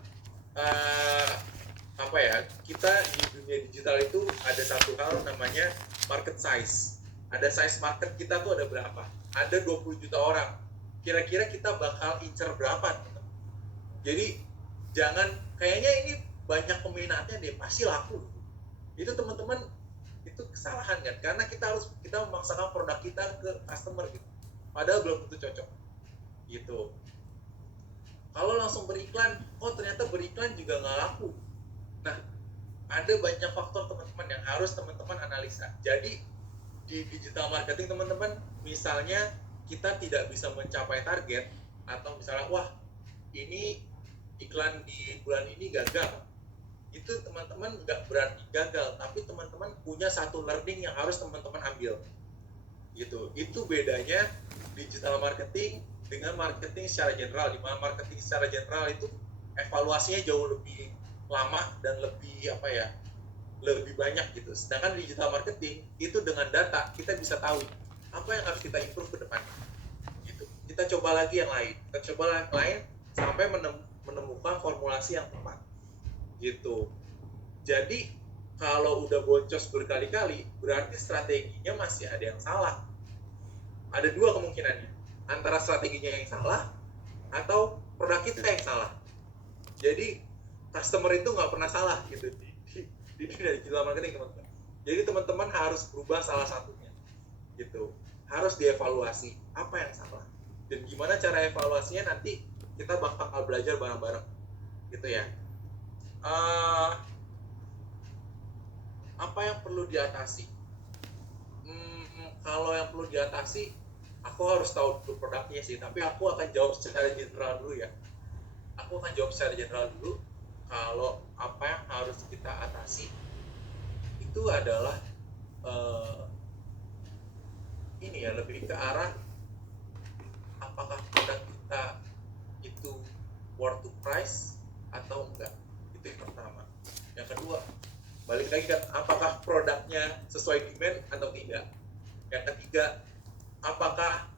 kita di dunia digital itu ada satu hal namanya market size. Ada size market kita tuh ada berapa? Ada 20 juta orang. Kira-kira kita bakal incer berapa? Teman-teman? Jadi jangan kayaknya ini banyak peminatnya deh, pasti laku. Itu teman-teman, itu kesalahan kan? Karena kita memaksakan produk kita ke customer gitu. Padahal belum tentu cocok. Gitu. Kalau langsung beriklan, ternyata beriklan juga nggak laku. Nah, ada banyak faktor teman-teman yang harus teman-teman analisa. Jadi di digital marketing teman-teman, misalnya kita tidak bisa mencapai target, atau misalnya ini iklan di bulan ini gagal, itu teman-teman nggak berarti gagal, tapi teman-teman punya satu learning yang harus teman-teman ambil, gitu. Itu bedanya digital marketing dengan marketing secara general. Di mana marketing secara general itu evaluasinya jauh lebih lama dan lebih lebih banyak gitu. Sedangkan digital marketing itu dengan data kita bisa tahu apa yang harus kita improve ke depan, gitu. kita coba lagi yang lain, sampai menemukan formulasi yang tepat gitu. Jadi kalau udah boncos berkali-kali, berarti strateginya masih ada yang salah. Ada dua kemungkinannya, antara strateginya yang salah atau produk kita yang salah. Jadi customer itu nggak pernah salah gitu di dunia digital marketing, teman-teman. Jadi teman-teman harus berubah salah satunya gitu, harus dievaluasi apa yang salah dan gimana cara evaluasinya, nanti kita bakal belajar bareng-bareng gitu ya. Apa yang perlu diatasi? Kalau yang perlu diatasi, aku harus tahu dulu produknya sih, tapi aku akan jawab secara general dulu ya. Kalau apa yang harus kita atasi itu adalah ini ya, lebih ke arah apakah produk kita itu worth the price atau enggak, itu yang pertama. Yang kedua, balik lagi kan, apakah produknya sesuai demand atau tidak. Yang ketiga, apakah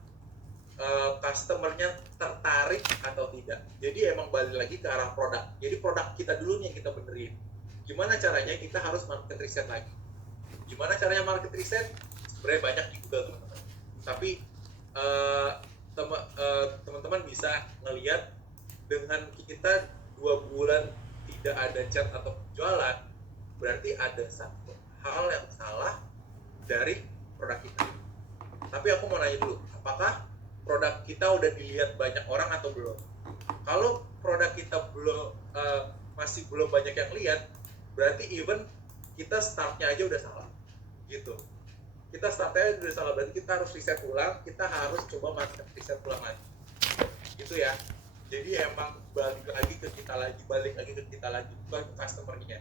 customernya tertarik atau tidak. Jadi emang balik lagi ke arah produk. Jadi produk kita dulu nih yang kita benerin. Gimana caranya? Kita harus market research lagi. Gimana caranya market research? Sebenarnya banyak di Google, teman-teman. Tapi teman-teman bisa ngelihat dengan kita 2 bulan tidak ada chat atau penjualan, berarti ada satu hal yang salah dari produk kita. Tapi aku mau nanya dulu, apakah produk kita udah dilihat banyak orang atau belum? Kalau produk kita masih belum banyak yang lihat, berarti even kita startnya aja udah salah gitu. Kita startnya udah salah, berarti kita harus riset ulang, kita harus coba market riset ulang lagi gitu ya. Jadi emang balik lagi ke kita lagi, bukan ke customer-nya.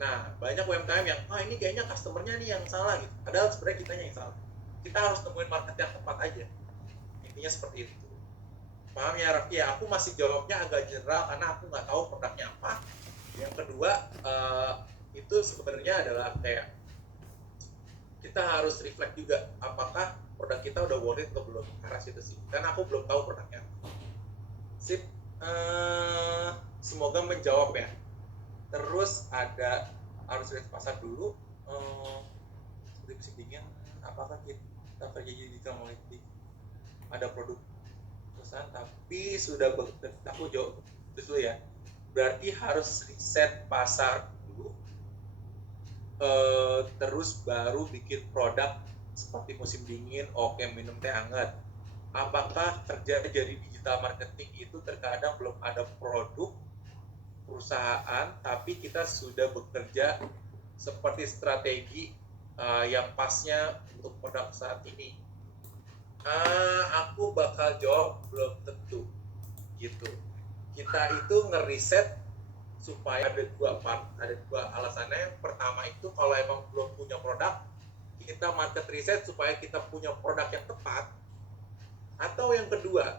Nah, banyak UMKM yang ini kayaknya customer-nya nih yang salah gitu, padahal sebenarnya kitanya yang salah. Kita harus nemuin market yang tepat aja, intinya seperti itu. Paham ya Raffi? Ya, aku masih jawabnya agak general karena aku nggak tahu produknya apa. Yang kedua, itu sebenarnya adalah kayak kita harus reflect juga apakah produk kita udah worth it atau belum, karena situ sih, karena aku belum tahu produknya. Sip, semoga menjawab ya. Terus ada harus lihat pasar dulu, seperti musim dingin, apakah kita kerja di digital marketing, ada produk perusahaan tapi sudah aku jawab dulu ya, berarti harus riset pasar dulu, terus baru bikin produk seperti musim dingin, oke, minum teh hangat. Apakah kerja jadi digital marketing itu terkadang belum ada produk perusahaan, tapi kita sudah bekerja seperti strategi yang pasnya untuk produk saat ini? Aku bakal jawab belum tentu gitu. Kita itu ngeriset supaya ada dua alasannya. Yang pertama itu kalau emang belum punya produk, kita market research supaya kita punya produk yang tepat. Atau yang kedua,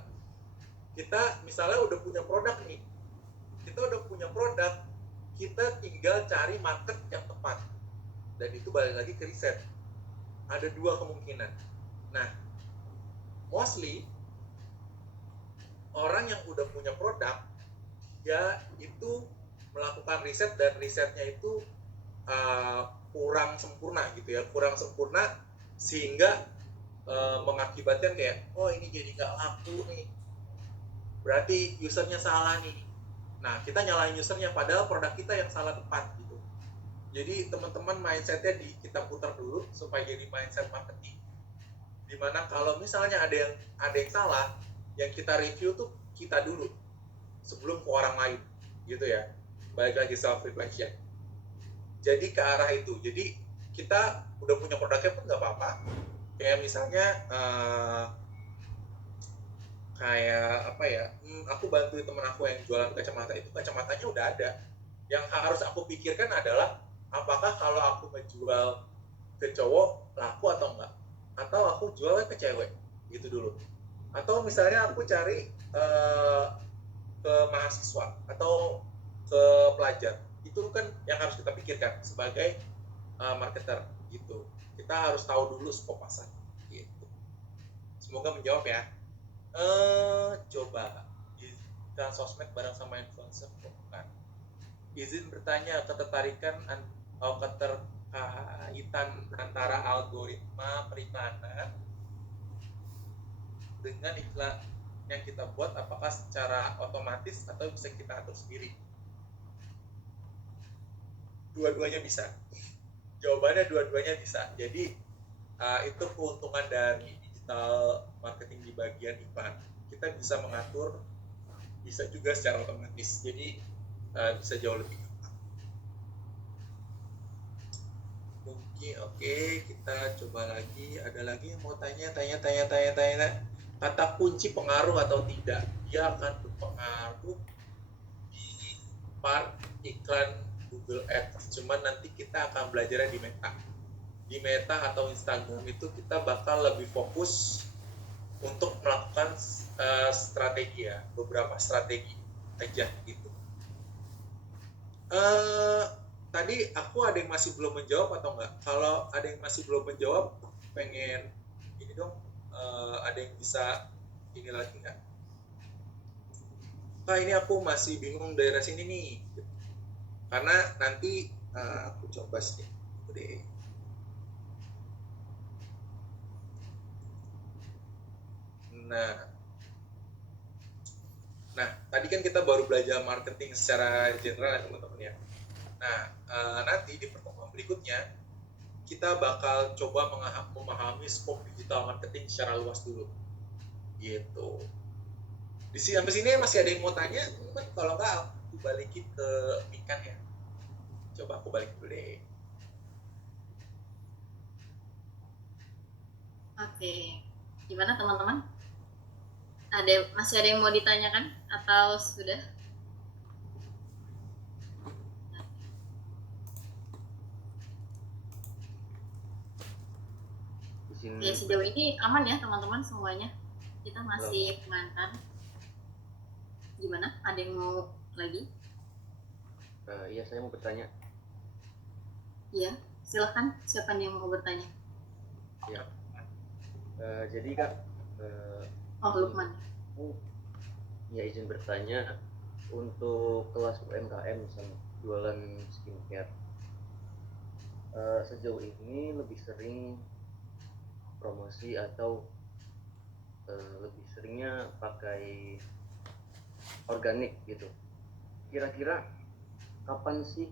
kita misalnya udah punya produk nih, kita tinggal cari market yang tepat, dan itu balik lagi ke riset. Ada dua kemungkinan. Nah, mostly orang yang udah punya produk, dia itu melakukan riset dan risetnya itu kurang sempurna sehingga mengakibatkan kayak, ini jadi nggak laku nih, berarti usernya salah nih. Nah, kita nyalahin usernya padahal produk kita yang salah tepat gitu. Jadi teman-teman mindsetnya kita putar dulu supaya jadi mindset marketing, dimana kalau misalnya ada yang salah, yang kita review tuh kita dulu sebelum ke orang lain gitu ya. Balik lagi self reflection. Jadi ke arah itu. Jadi kita udah punya produknya pun nggak apa-apa. Kayak misalnya aku bantu temen aku yang jualan kacamata, itu kacamatanya udah ada. Yang harus aku pikirkan adalah apakah kalau aku menjual ke cowok laku atau enggak, atau aku jualnya ke cewek gitu dulu. Atau misalnya aku cari ke mahasiswa atau ke pelajar, itu kan yang harus kita pikirkan sebagai marketer gitu. Kita harus tahu dulu skop pasar gitu. Semoga menjawab ya. Coba iklan sosmed bareng sama influencer bukan. Izin bertanya ketertarikan keterkaitan antara algoritma periklanan dengan iklan yang kita buat, apakah secara otomatis atau bisa kita atur sendiri? Dua-duanya bisa. Jawabannya dua-duanya bisa. Jadi itu keuntungan dari digital marketing di bagian iklan. Kita bisa mengatur, bisa juga secara otomatis. Jadi bisa jauh lebih gampang. Mungkin oke, kita coba lagi. Ada lagi yang mau tanya. Kata kunci pengaruh atau tidak? Dia akan berpengaruh di part iklan Google Ads. Cuman nanti kita akan belajarnya di Meta. Di Meta atau Instagram itu kita bakal lebih fokus untuk melakukan strategi ya, beberapa strategi aja gitu. Tadi aku ada yang masih belum menjawab atau enggak? Kalau ada yang masih belum menjawab, pengen ini dong, ada yang bisa ini lagi nggak? Nah ini aku masih bingung daerah sini nih, karena nanti aku coba sih deh. Nah, tadi kan kita baru belajar marketing secara general ya teman-teman ya. Nah, nanti di pertemuan berikutnya kita bakal coba memahami skop digital marketing secara luas dulu. Gitu. Di sini sampai sini masih ada yang mau tanya? Kalau nggak, aku balikin ke Mikan ya. Coba aku balik dulu deh. Oke, gimana teman-teman? Masih ada yang mau ditanyakan atau sudah? Oke, sejauh ini aman ya teman-teman semuanya. Kita masih pengantar. Gimana? Ada yang mau lagi? Iya, saya mau bertanya. Iya, silakan. Siapa yang mau bertanya? Ya. Jadi Kak, Lukman. Ya izin bertanya untuk kelas UMKM misalnya jualan skincare. Sejauh ini lebih sering promosi atau lebih seringnya pakai organik gitu. Kira-kira kapan sih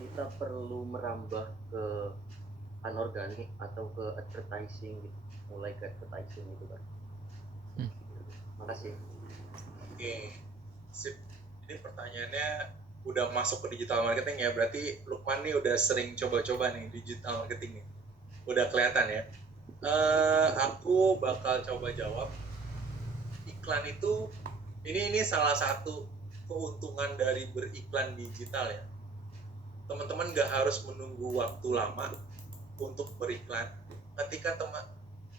kita perlu merambah ke anorganik atau ke advertising gitu, mulai ke advertising gitu kan? Makasih. Oke, sip. Ini pertanyaannya udah masuk ke digital marketing ya, berarti Lukman nih udah sering coba-coba nih digital marketing nih. Udah kelihatan ya. Aku bakal coba jawab. Iklan itu ini salah satu keuntungan dari beriklan digital ya. Teman-teman nggak harus menunggu waktu lama untuk beriklan. Ketika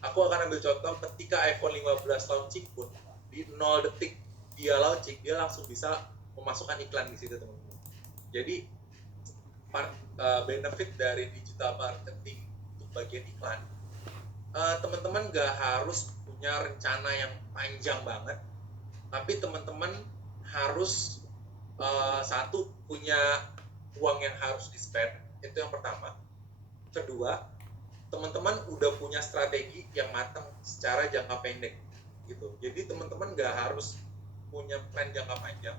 aku akan ambil contoh ketika iPhone 15 launching pun di 0 detik dia launching, dia langsung bisa memasukkan iklan di situ teman-teman. Jadi benefit dari digital marketing untuk bagian iklan, teman-teman nggak harus punya rencana yang panjang banget, tapi teman-teman harus satu, punya uang yang harus di-spend, itu yang pertama. Kedua, teman-teman udah punya strategi yang matang secara jangka pendek gitu. Jadi teman-teman nggak harus punya plan jangka panjang.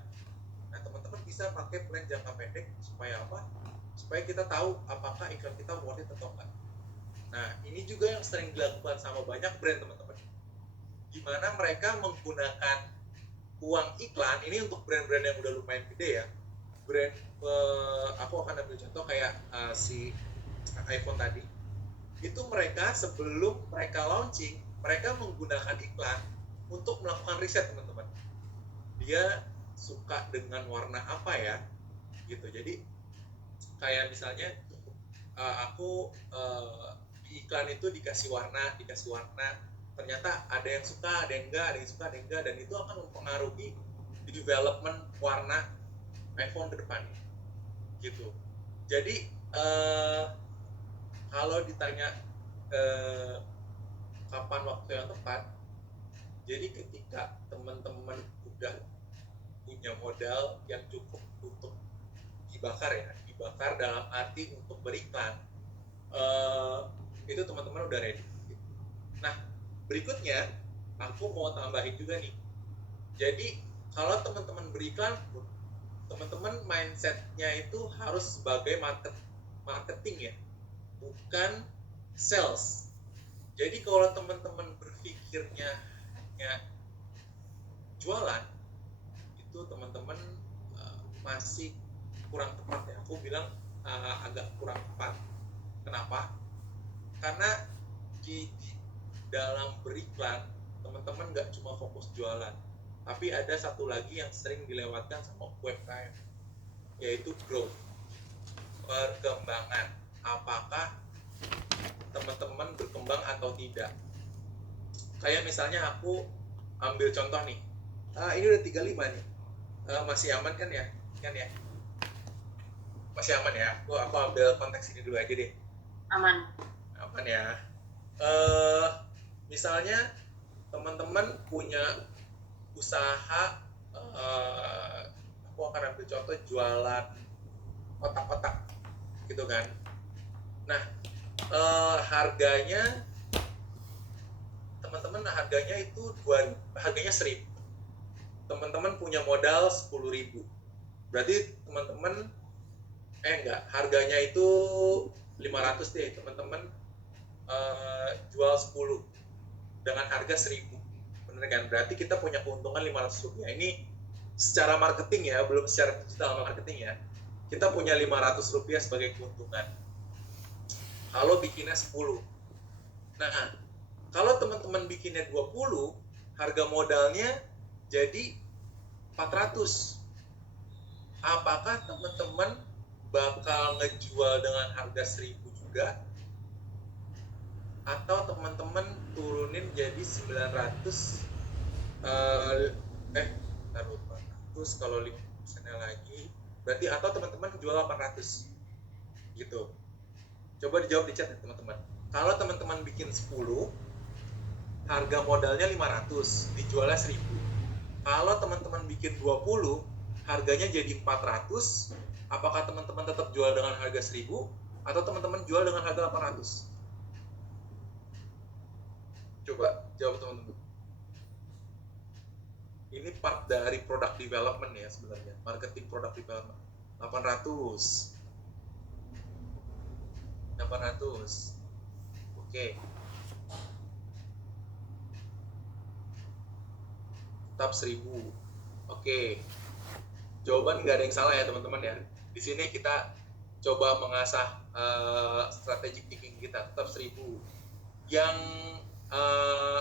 Nah, teman-teman bisa pakai plan jangka pendek supaya apa? Supaya kita tahu apakah iklan kita worth it atau enggak. Nah, ini juga yang sering dilakukan sama banyak brand teman-teman. Di mana mereka menggunakan uang iklan ini untuk brand-brand yang udah lumayan gede ya. Brand aku akan ambil contoh kayak si iPhone tadi. Itu mereka sebelum mereka launching, mereka menggunakan iklan untuk melakukan riset teman-teman. Dia suka dengan warna apa ya, gitu. Jadi kayak misalnya aku di iklan itu dikasih warna, ternyata ada yang suka, ada yang enggak, dan itu akan mempengaruhi development warna iPhone ke depan, gitu. Jadi kalau ditanya kapan waktu yang tepat, Jadi ketika teman-teman udah punya modal yang cukup untuk dibakar ya, dibakar dalam arti untuk beriklan, itu teman-teman udah ready. Nah, berikutnya aku mau tambahin juga nih. Jadi kalau teman-teman beriklan, teman-teman mindsetnya itu harus sebagai marketing ya, bukan sales. Jadi kalau teman-teman berpikirnya hanya jualan, itu teman-teman masih kurang tepat ya. Aku bilang agak kurang tepat. Kenapa? Karena di dalam beriklan, teman-teman nggak cuma fokus jualan, tapi ada satu lagi yang sering dilewatkan sama UMKM, yaitu growth, perkembangan. Apakah teman-teman berkembang atau tidak? Kayak misalnya aku ambil contoh nih, ini udah 35 nih, masih aman kan ya? Masih aman ya? Aku ambil konteks ini dulu aja deh. Aman ya. Misalnya teman-teman punya usaha, aku akan ambil contoh jualan otak-otak gitu kan. Nah, harganya teman-teman, harganya itu harganya 1.000. Teman-teman punya modal 10.000. Berarti teman-teman harganya itu 500 deh. Teman-teman jual 10 dengan harga 1.000. Bener kan? Berarti kita punya keuntungan 500 rupiah. Ini secara marketing ya, belum secara digital marketing ya. Kita punya 500 rupiah sebagai keuntungan. Kalau bikinnya 10. Nah, kalau teman-teman bikinnya 20, harga modalnya jadi 400. Apakah teman-teman bakal ngejual dengan harga 1.000 juga? Atau teman-teman turunin jadi 900, taruh 400, kalau 5% lagi, berarti atau teman-teman jual 800 gitu. Coba dijawab di chat ya teman-teman. Kalau teman-teman bikin 10, harga modalnya 500, dijualnya 1.000. Kalau teman-teman bikin 20, harganya jadi 400, apakah teman-teman tetap jual dengan harga 1.000 atau teman-teman jual dengan harga 800? Coba jawab teman-teman. Ini part dari product development ya sebenarnya, marketing product development. 800. Oke. Tetap 1.000. Oke. Jawaban nggak ada yang salah ya teman-teman ya. Di sini kita coba mengasah strategic thinking kita, tetap 1.000. Yang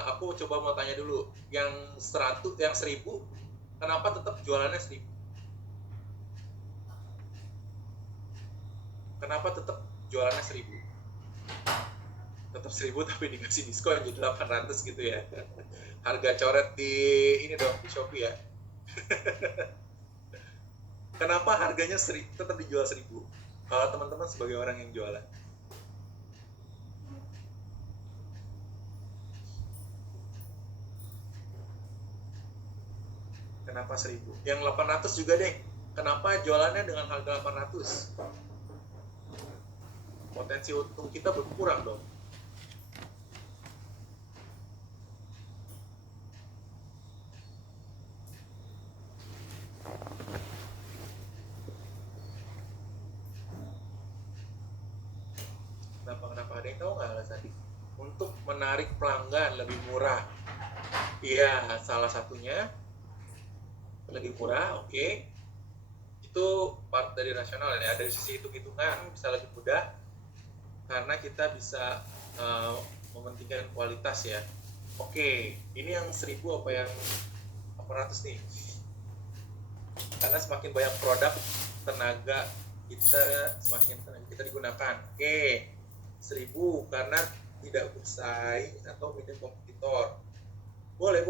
aku coba mau tanya dulu, yang 1.000, kenapa tetap jualannya 1.000? Kenapa tetap jualannya 1.000? Tetap 1.000 tapi dikasih diskon jadi 800 gitu ya. Harga coret di ini dong, di Shopee ya. Kenapa harganya tetap dijual 1.000? Kalau teman-teman sebagai orang yang jualan. Kenapa 1.000? Yang 800 juga deh. Kenapa jualannya dengan harga 800? Potensi untung kita berkurang dong. Kenapa? Ada yang tahu nggak alasannya? Untuk menarik pelanggan lebih murah. Iya, salah satunya lebih murah, oke. Itu part dari rasional ya. Dari sisi hitung-hitungan bisa lebih mudah karena kita bisa mementingkan kualitas ya. Oke, ini yang 1.000 apa yang 800 nih? Karena semakin banyak produk, tenaga kita digunakan. Oke, 1.000 karena tidak bersaing atau minim kompetitor. Boleh.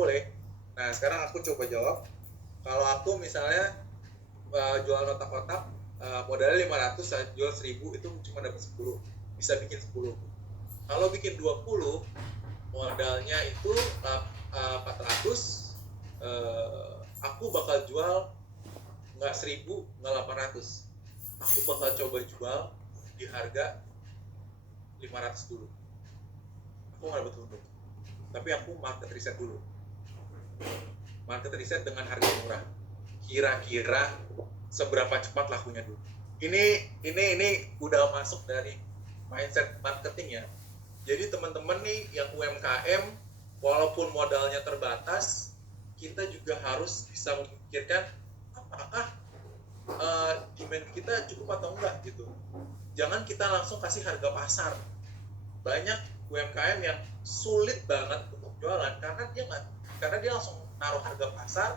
Nah, sekarang aku coba jawab. Kalau aku misalnya jual otak-otak, modalnya 500, saya jual 1.000, itu cuma dapat 10. Bisa bikin 10. Kalau bikin 20, modalnya itu 400, aku bakal jual nggak 1.000, nggak 800. Aku bakal coba jual di harga 500 dulu. Aku nggak dapat untung, tapi aku market riset dulu. Market riset dengan harga murah. Kira-kira seberapa cepat lakunya dulu. Ini udah masuk dari mindset marketing ya. Jadi teman-teman nih yang UMKM, walaupun modalnya terbatas, kita juga harus bisa memikirkan apakah demand kita cukup atau enggak gitu. Jangan kita langsung kasih harga pasar. Banyak UMKM yang sulit banget untuk jualan karena dia langsung naruh harga pasar,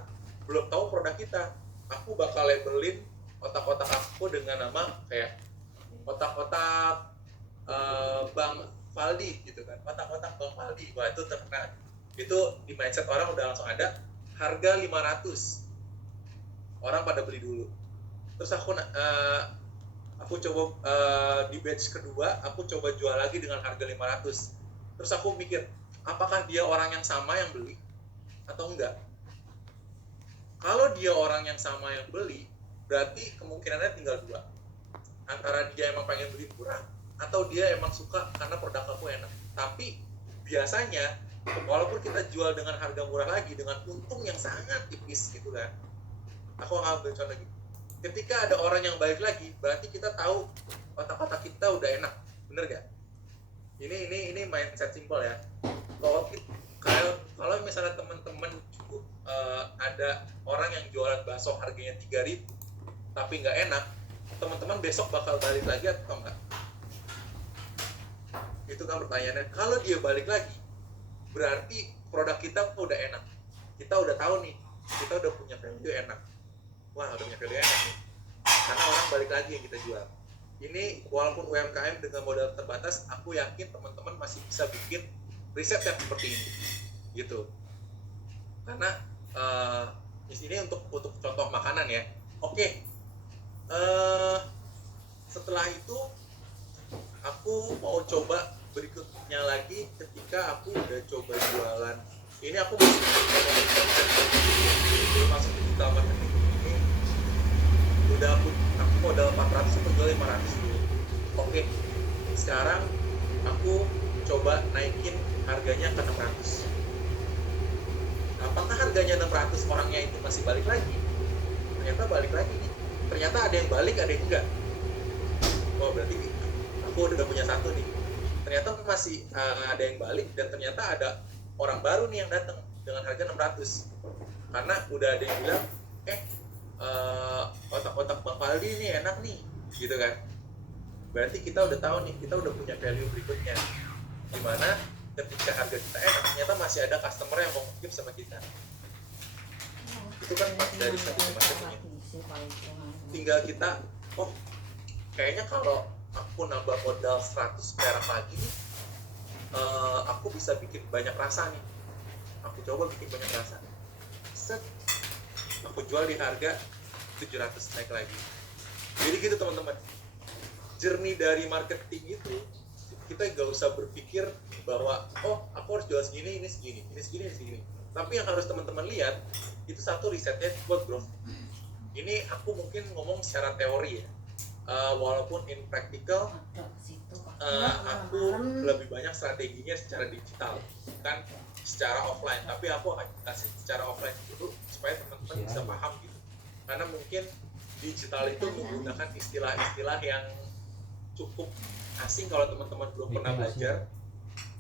belum tahu produk kita. Aku bakal labelin otak-otak aku dengan nama kayak otak-otak Bang Faldi gitu kan, otak-otak Bang Faldi. Wah, itu terkenal. Itu di mindset orang udah langsung ada harga 500. Orang pada beli dulu. Terus aku coba di batch kedua, aku coba jual lagi dengan harga 500. Terus aku mikir, apakah dia orang yang sama yang beli atau enggak? Kalau dia orang yang sama yang beli, berarti kemungkinannya tinggal dua. Antara dia emang pengen beli murah, atau dia emang suka karena produk aku enak. Tapi biasanya, walaupun kita jual dengan harga murah lagi, dengan untung yang sangat tipis gitu kan. Aku ngambil contoh lagi. Ketika ada orang yang balik lagi, berarti kita tahu otak-otak kita udah enak. Bener gak? Ini mindset simple ya. Kalau misalnya teman-teman cukup ada orang yang jualan bakso harganya 3.000 tapi nggak enak, teman-teman besok bakal balik lagi atau enggak? Itu kan pertanyaannya. Kalau dia balik lagi, berarti produk kita udah enak. Kita udah tahu nih, kita udah punya value enak. Wah, udah punya value enak nih. Karena orang balik lagi yang kita jual. Ini walaupun UMKM dengan modal terbatas, aku yakin teman-teman masih bisa bikin riset yang seperti ini, gitu. Karena di sini untuk contoh makanan ya. Oke. Setelah itu aku mau coba berikutnya lagi ketika aku udah coba jualan. Ini aku masih masuk digital marketing ini. Udah aku modal 400, aku jual 500 dulu. Oke. Sekarang aku coba naikin harganya ke 600. Apakah harganya 600 orangnya itu masih balik lagi? Ternyata balik lagi nih. Ternyata ada yang balik, ada yang enggak. Oh, berarti aku udah punya satu nih. Ternyata masih ada yang balik, dan ternyata ada orang baru nih yang datang dengan harga 600. Karena udah ada yang bilang, otak-otak Bang Faldi ini enak nih, gitu kan. Berarti kita udah tahu nih, kita udah punya value berikutnya. Dimana ketika harga kita enak, ternyata masih ada customer yang mau ngikip sama kita. Itu kan part dari strategi marketing. Tinggal kita, kayaknya kalau aku nambah modal 100 perak lagi nih, aku bisa bikin banyak rasa nih. Aku coba bikin banyak rasa. Set, aku jual di harga 700, naik lagi. Jadi gitu teman-teman. Journey dari marketing itu, kita gak usah berpikir bahwa aku harus jual segini, ini segini, ini segini, ini segini. Tapi yang harus teman-teman lihat, itu satu risetnya buat growth. Ini aku mungkin ngomong secara teori ya. Walaupun in practical, aku lebih banyak strateginya secara digital, bukan secara offline. Tapi aku akan kasih secara offline dulu supaya teman-teman bisa paham gitu. Karena mungkin digital itu menggunakan istilah-istilah yang cukup asing kalau teman-teman belum pernah belajar.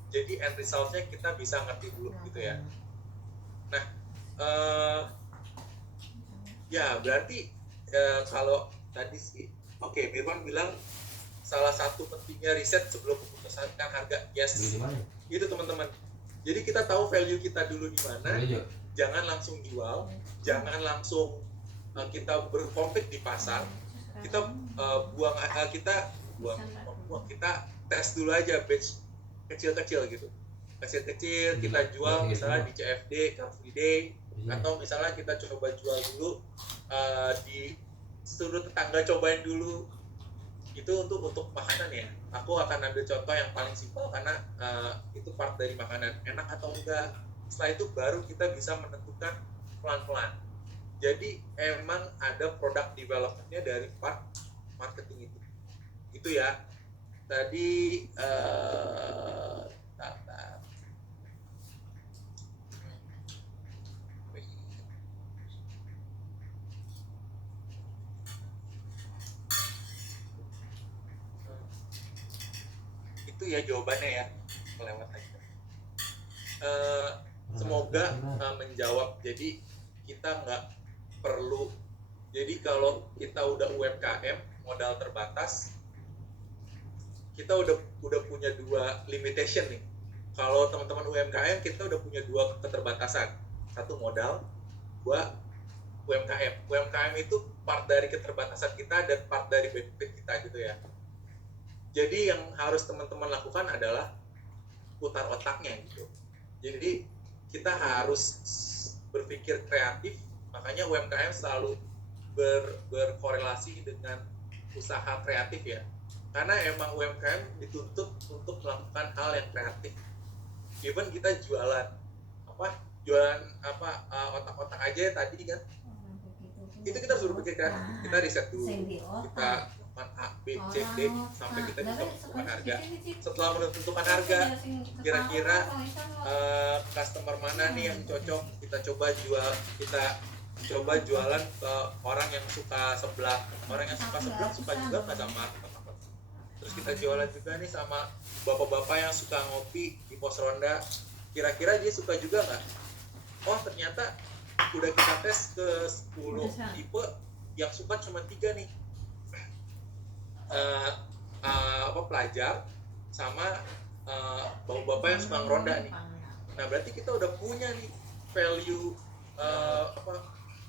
Jadi end resultnya kita bisa ngerti dulu gitu ya. Nah, ya berarti kalau tadi sih, Firman bilang salah satu pentingnya riset sebelum memutuskan harga. Yes, itu teman-teman. Jadi kita tahu value kita dulu di mana. Jangan langsung jual, jangan langsung kita berkonflik di pasar. Kita kita tes dulu aja batch kecil-kecil gitu. Kecil-kecil kita jual misalnya di CFD, Car Free Day, atau misalnya kita coba jual dulu di suruh tetangga cobain dulu. Itu untuk makanan ya. Aku akan ambil contoh yang paling simpel karena itu part dari makanan. Enak atau enggak? setelah itu baru kita bisa menentukan pelan-pelan. Jadi emang ada product development-nya dari part marketing itu. Itu ya. Tadi itu ya jawabannya ya, kelewat aja. Semoga menjawab. Jadi kita nggak perlu, jadi kalau kita udah UMKM modal terbatas, kita udah punya dua limitation nih. Kalau teman-teman UMKM kita udah punya dua keterbatasan, satu modal, dua UMKM. UMKM itu part dari keterbatasan kita dan part dari benefit kita gitu ya. Jadi yang harus teman-teman lakukan adalah putar otaknya gitu. Jadi kita harus berpikir kreatif, makanya UMKM selalu berkorelasi dengan usaha kreatif ya. Karena emang UMKM dituntut untuk melakukan hal yang kreatif. Even kita jualan otak-otak aja tadi kan, itu kita harus berpikir kreatif. Kita riset dulu, kita A, B, C, D sampai kita bisa menentukan harga. Setelah menentukan harga, kira-kira customer mana nih yang cocok, kita coba jualan ke orang yang suka seblak. Orang yang suka seblak suka juga nggak sama tempat. Terus kita jualan juga nih sama bapak-bapak yang suka ngopi di pos ronda. Kira-kira dia suka juga nggak? Oh ternyata udah kita tes ke 10 tipe, yang suka cuma 3 nih. Pelajar sama bapak-bapak yang suka ngeronda nih. Nah berarti kita udah punya nih value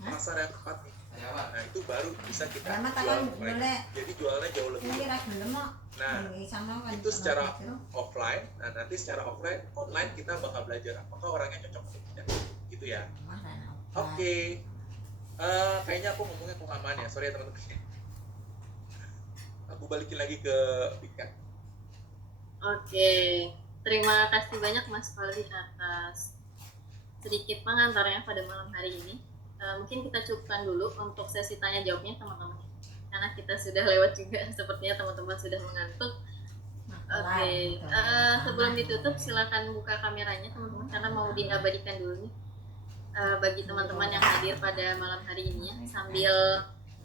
pasar yang tepat nih. Nah itu baru bisa kita jual mereka. Jadi jualnya jauh lebih. Nah itu secara offline. Nah nanti secara online kita bakal belajar apakah orangnya cocok atau tidak. Gitu ya. Oke. Kayaknya aku ngomongnya kelamaan ya. Sorry ya teman-teman. Aku balikin lagi ke Vika. Oke, terima kasih banyak Mas Fali atas sedikit pengantarnya pada malam hari ini. Mungkin kita cukupkan dulu untuk sesi tanya jawabnya teman-teman, karena kita sudah lewat juga, sepertinya teman-teman sudah mengantuk. Oke, sebelum ditutup silakan buka kameranya teman-teman, karena mau diabadikan dulu nih bagi teman-teman yang hadir pada malam hari ini ya, sambil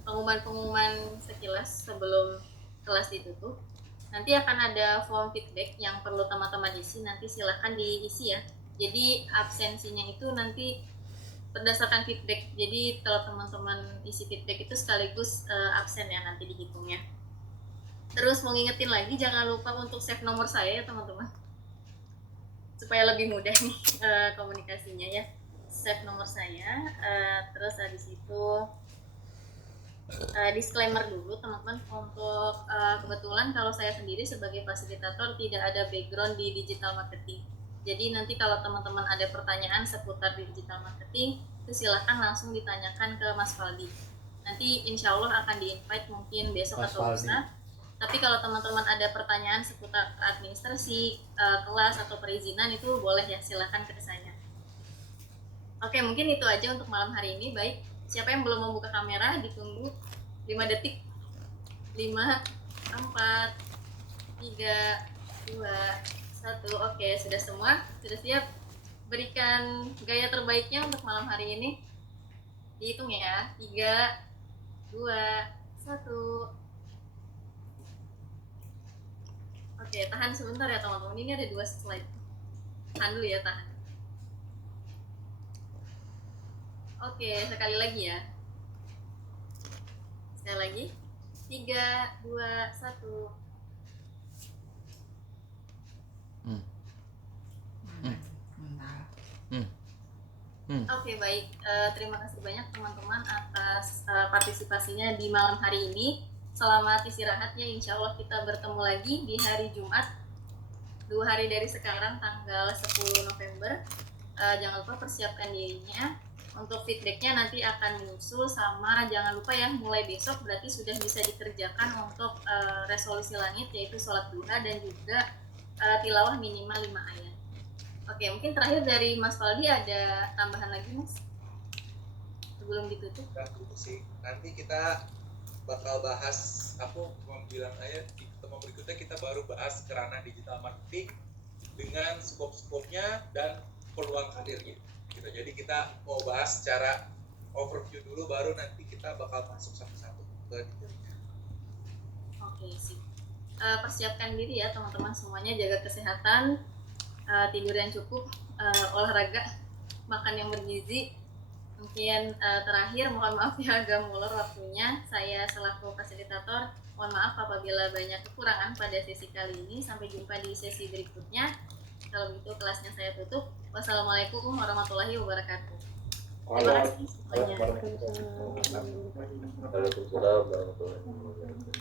pengumuman sekilas sebelum kelas ditutup. Nanti akan ada form feedback yang perlu teman-teman isi, nanti silahkan diisi ya. Jadi absensinya itu nanti berdasarkan feedback. Jadi kalau teman-teman isi feedback itu sekaligus absen ya nanti dihitungnya. Terus mau ngingetin lagi, jangan lupa untuk save nomor saya ya teman-teman, supaya lebih mudah nih komunikasinya ya. Save nomor saya, terus habis itu disclaimer dulu teman-teman, untuk kebetulan kalau saya sendiri sebagai fasilitator tidak ada background di digital marketing. Jadi nanti kalau teman-teman ada pertanyaan seputar digital marketing, itu silahkan langsung ditanyakan ke Mas Faldi. Nanti insya Allah akan di-invite mungkin besok atau lusa. Tapi kalau teman-teman ada pertanyaan seputar administrasi, kelas atau perizinan, itu boleh ya, silahkan ke saya. Oke, mungkin itu aja untuk malam hari ini. Baik, siapa yang belum membuka kamera, ditunggu 5 detik. 5, 4, 3, 2, 1. Oke, sudah semua? Sudah siap? Berikan gaya terbaiknya untuk malam hari ini. Dihitung ya. 3, 2, 1. Oke, tahan sebentar ya teman-teman. Ini ada 2 slide. Tahan dulu ya, tahan. Oke, sekali lagi ya. Sekali lagi. 3, 2, 1. Oke, baik. Terima kasih banyak teman-teman atas partisipasinya di malam hari ini. Selamat istirahat ya. Insya Allah kita bertemu lagi di hari Jumat, 2 hari dari sekarang, tanggal 10 November. Jangan lupa persiapkan dirinya. Untuk feedbacknya nanti akan menyusul, sama jangan lupa ya, mulai besok berarti sudah bisa dikerjakan untuk resolusi langit, yaitu sholat duha dan juga tilawah minimal 5 ayat. Oke, mungkin terakhir dari Mas Faldi ada tambahan lagi Mas? Sebelum ditutup. Udah gitu sih. Nanti kita bakal bahas, aku cuma bilang aja di pertemuan berikutnya kita baru bahas kerana digital marketing dengan skop-skopnya dan peluang karirnya. Gitu. Jadi kita mau bahas secara overview dulu, baru nanti kita bakal masuk satu-satu ke detailnya. Oke, sip. Persiapkan diri ya teman-teman semuanya, jaga kesehatan, tidur yang cukup, olahraga, makan yang bergizi. Mungkin terakhir mohon maaf ya agak molor waktunya. Saya selaku fasilitator mohon maaf apabila banyak kekurangan pada sesi kali ini. Sampai jumpa di sesi berikutnya. Kalau begitu kelasnya saya tutup. Wassalamualaikum warahmatullahi wabarakatuh. Terima kasih semuanya. Waalaikumsalam warahmatullahi wabarakatuh.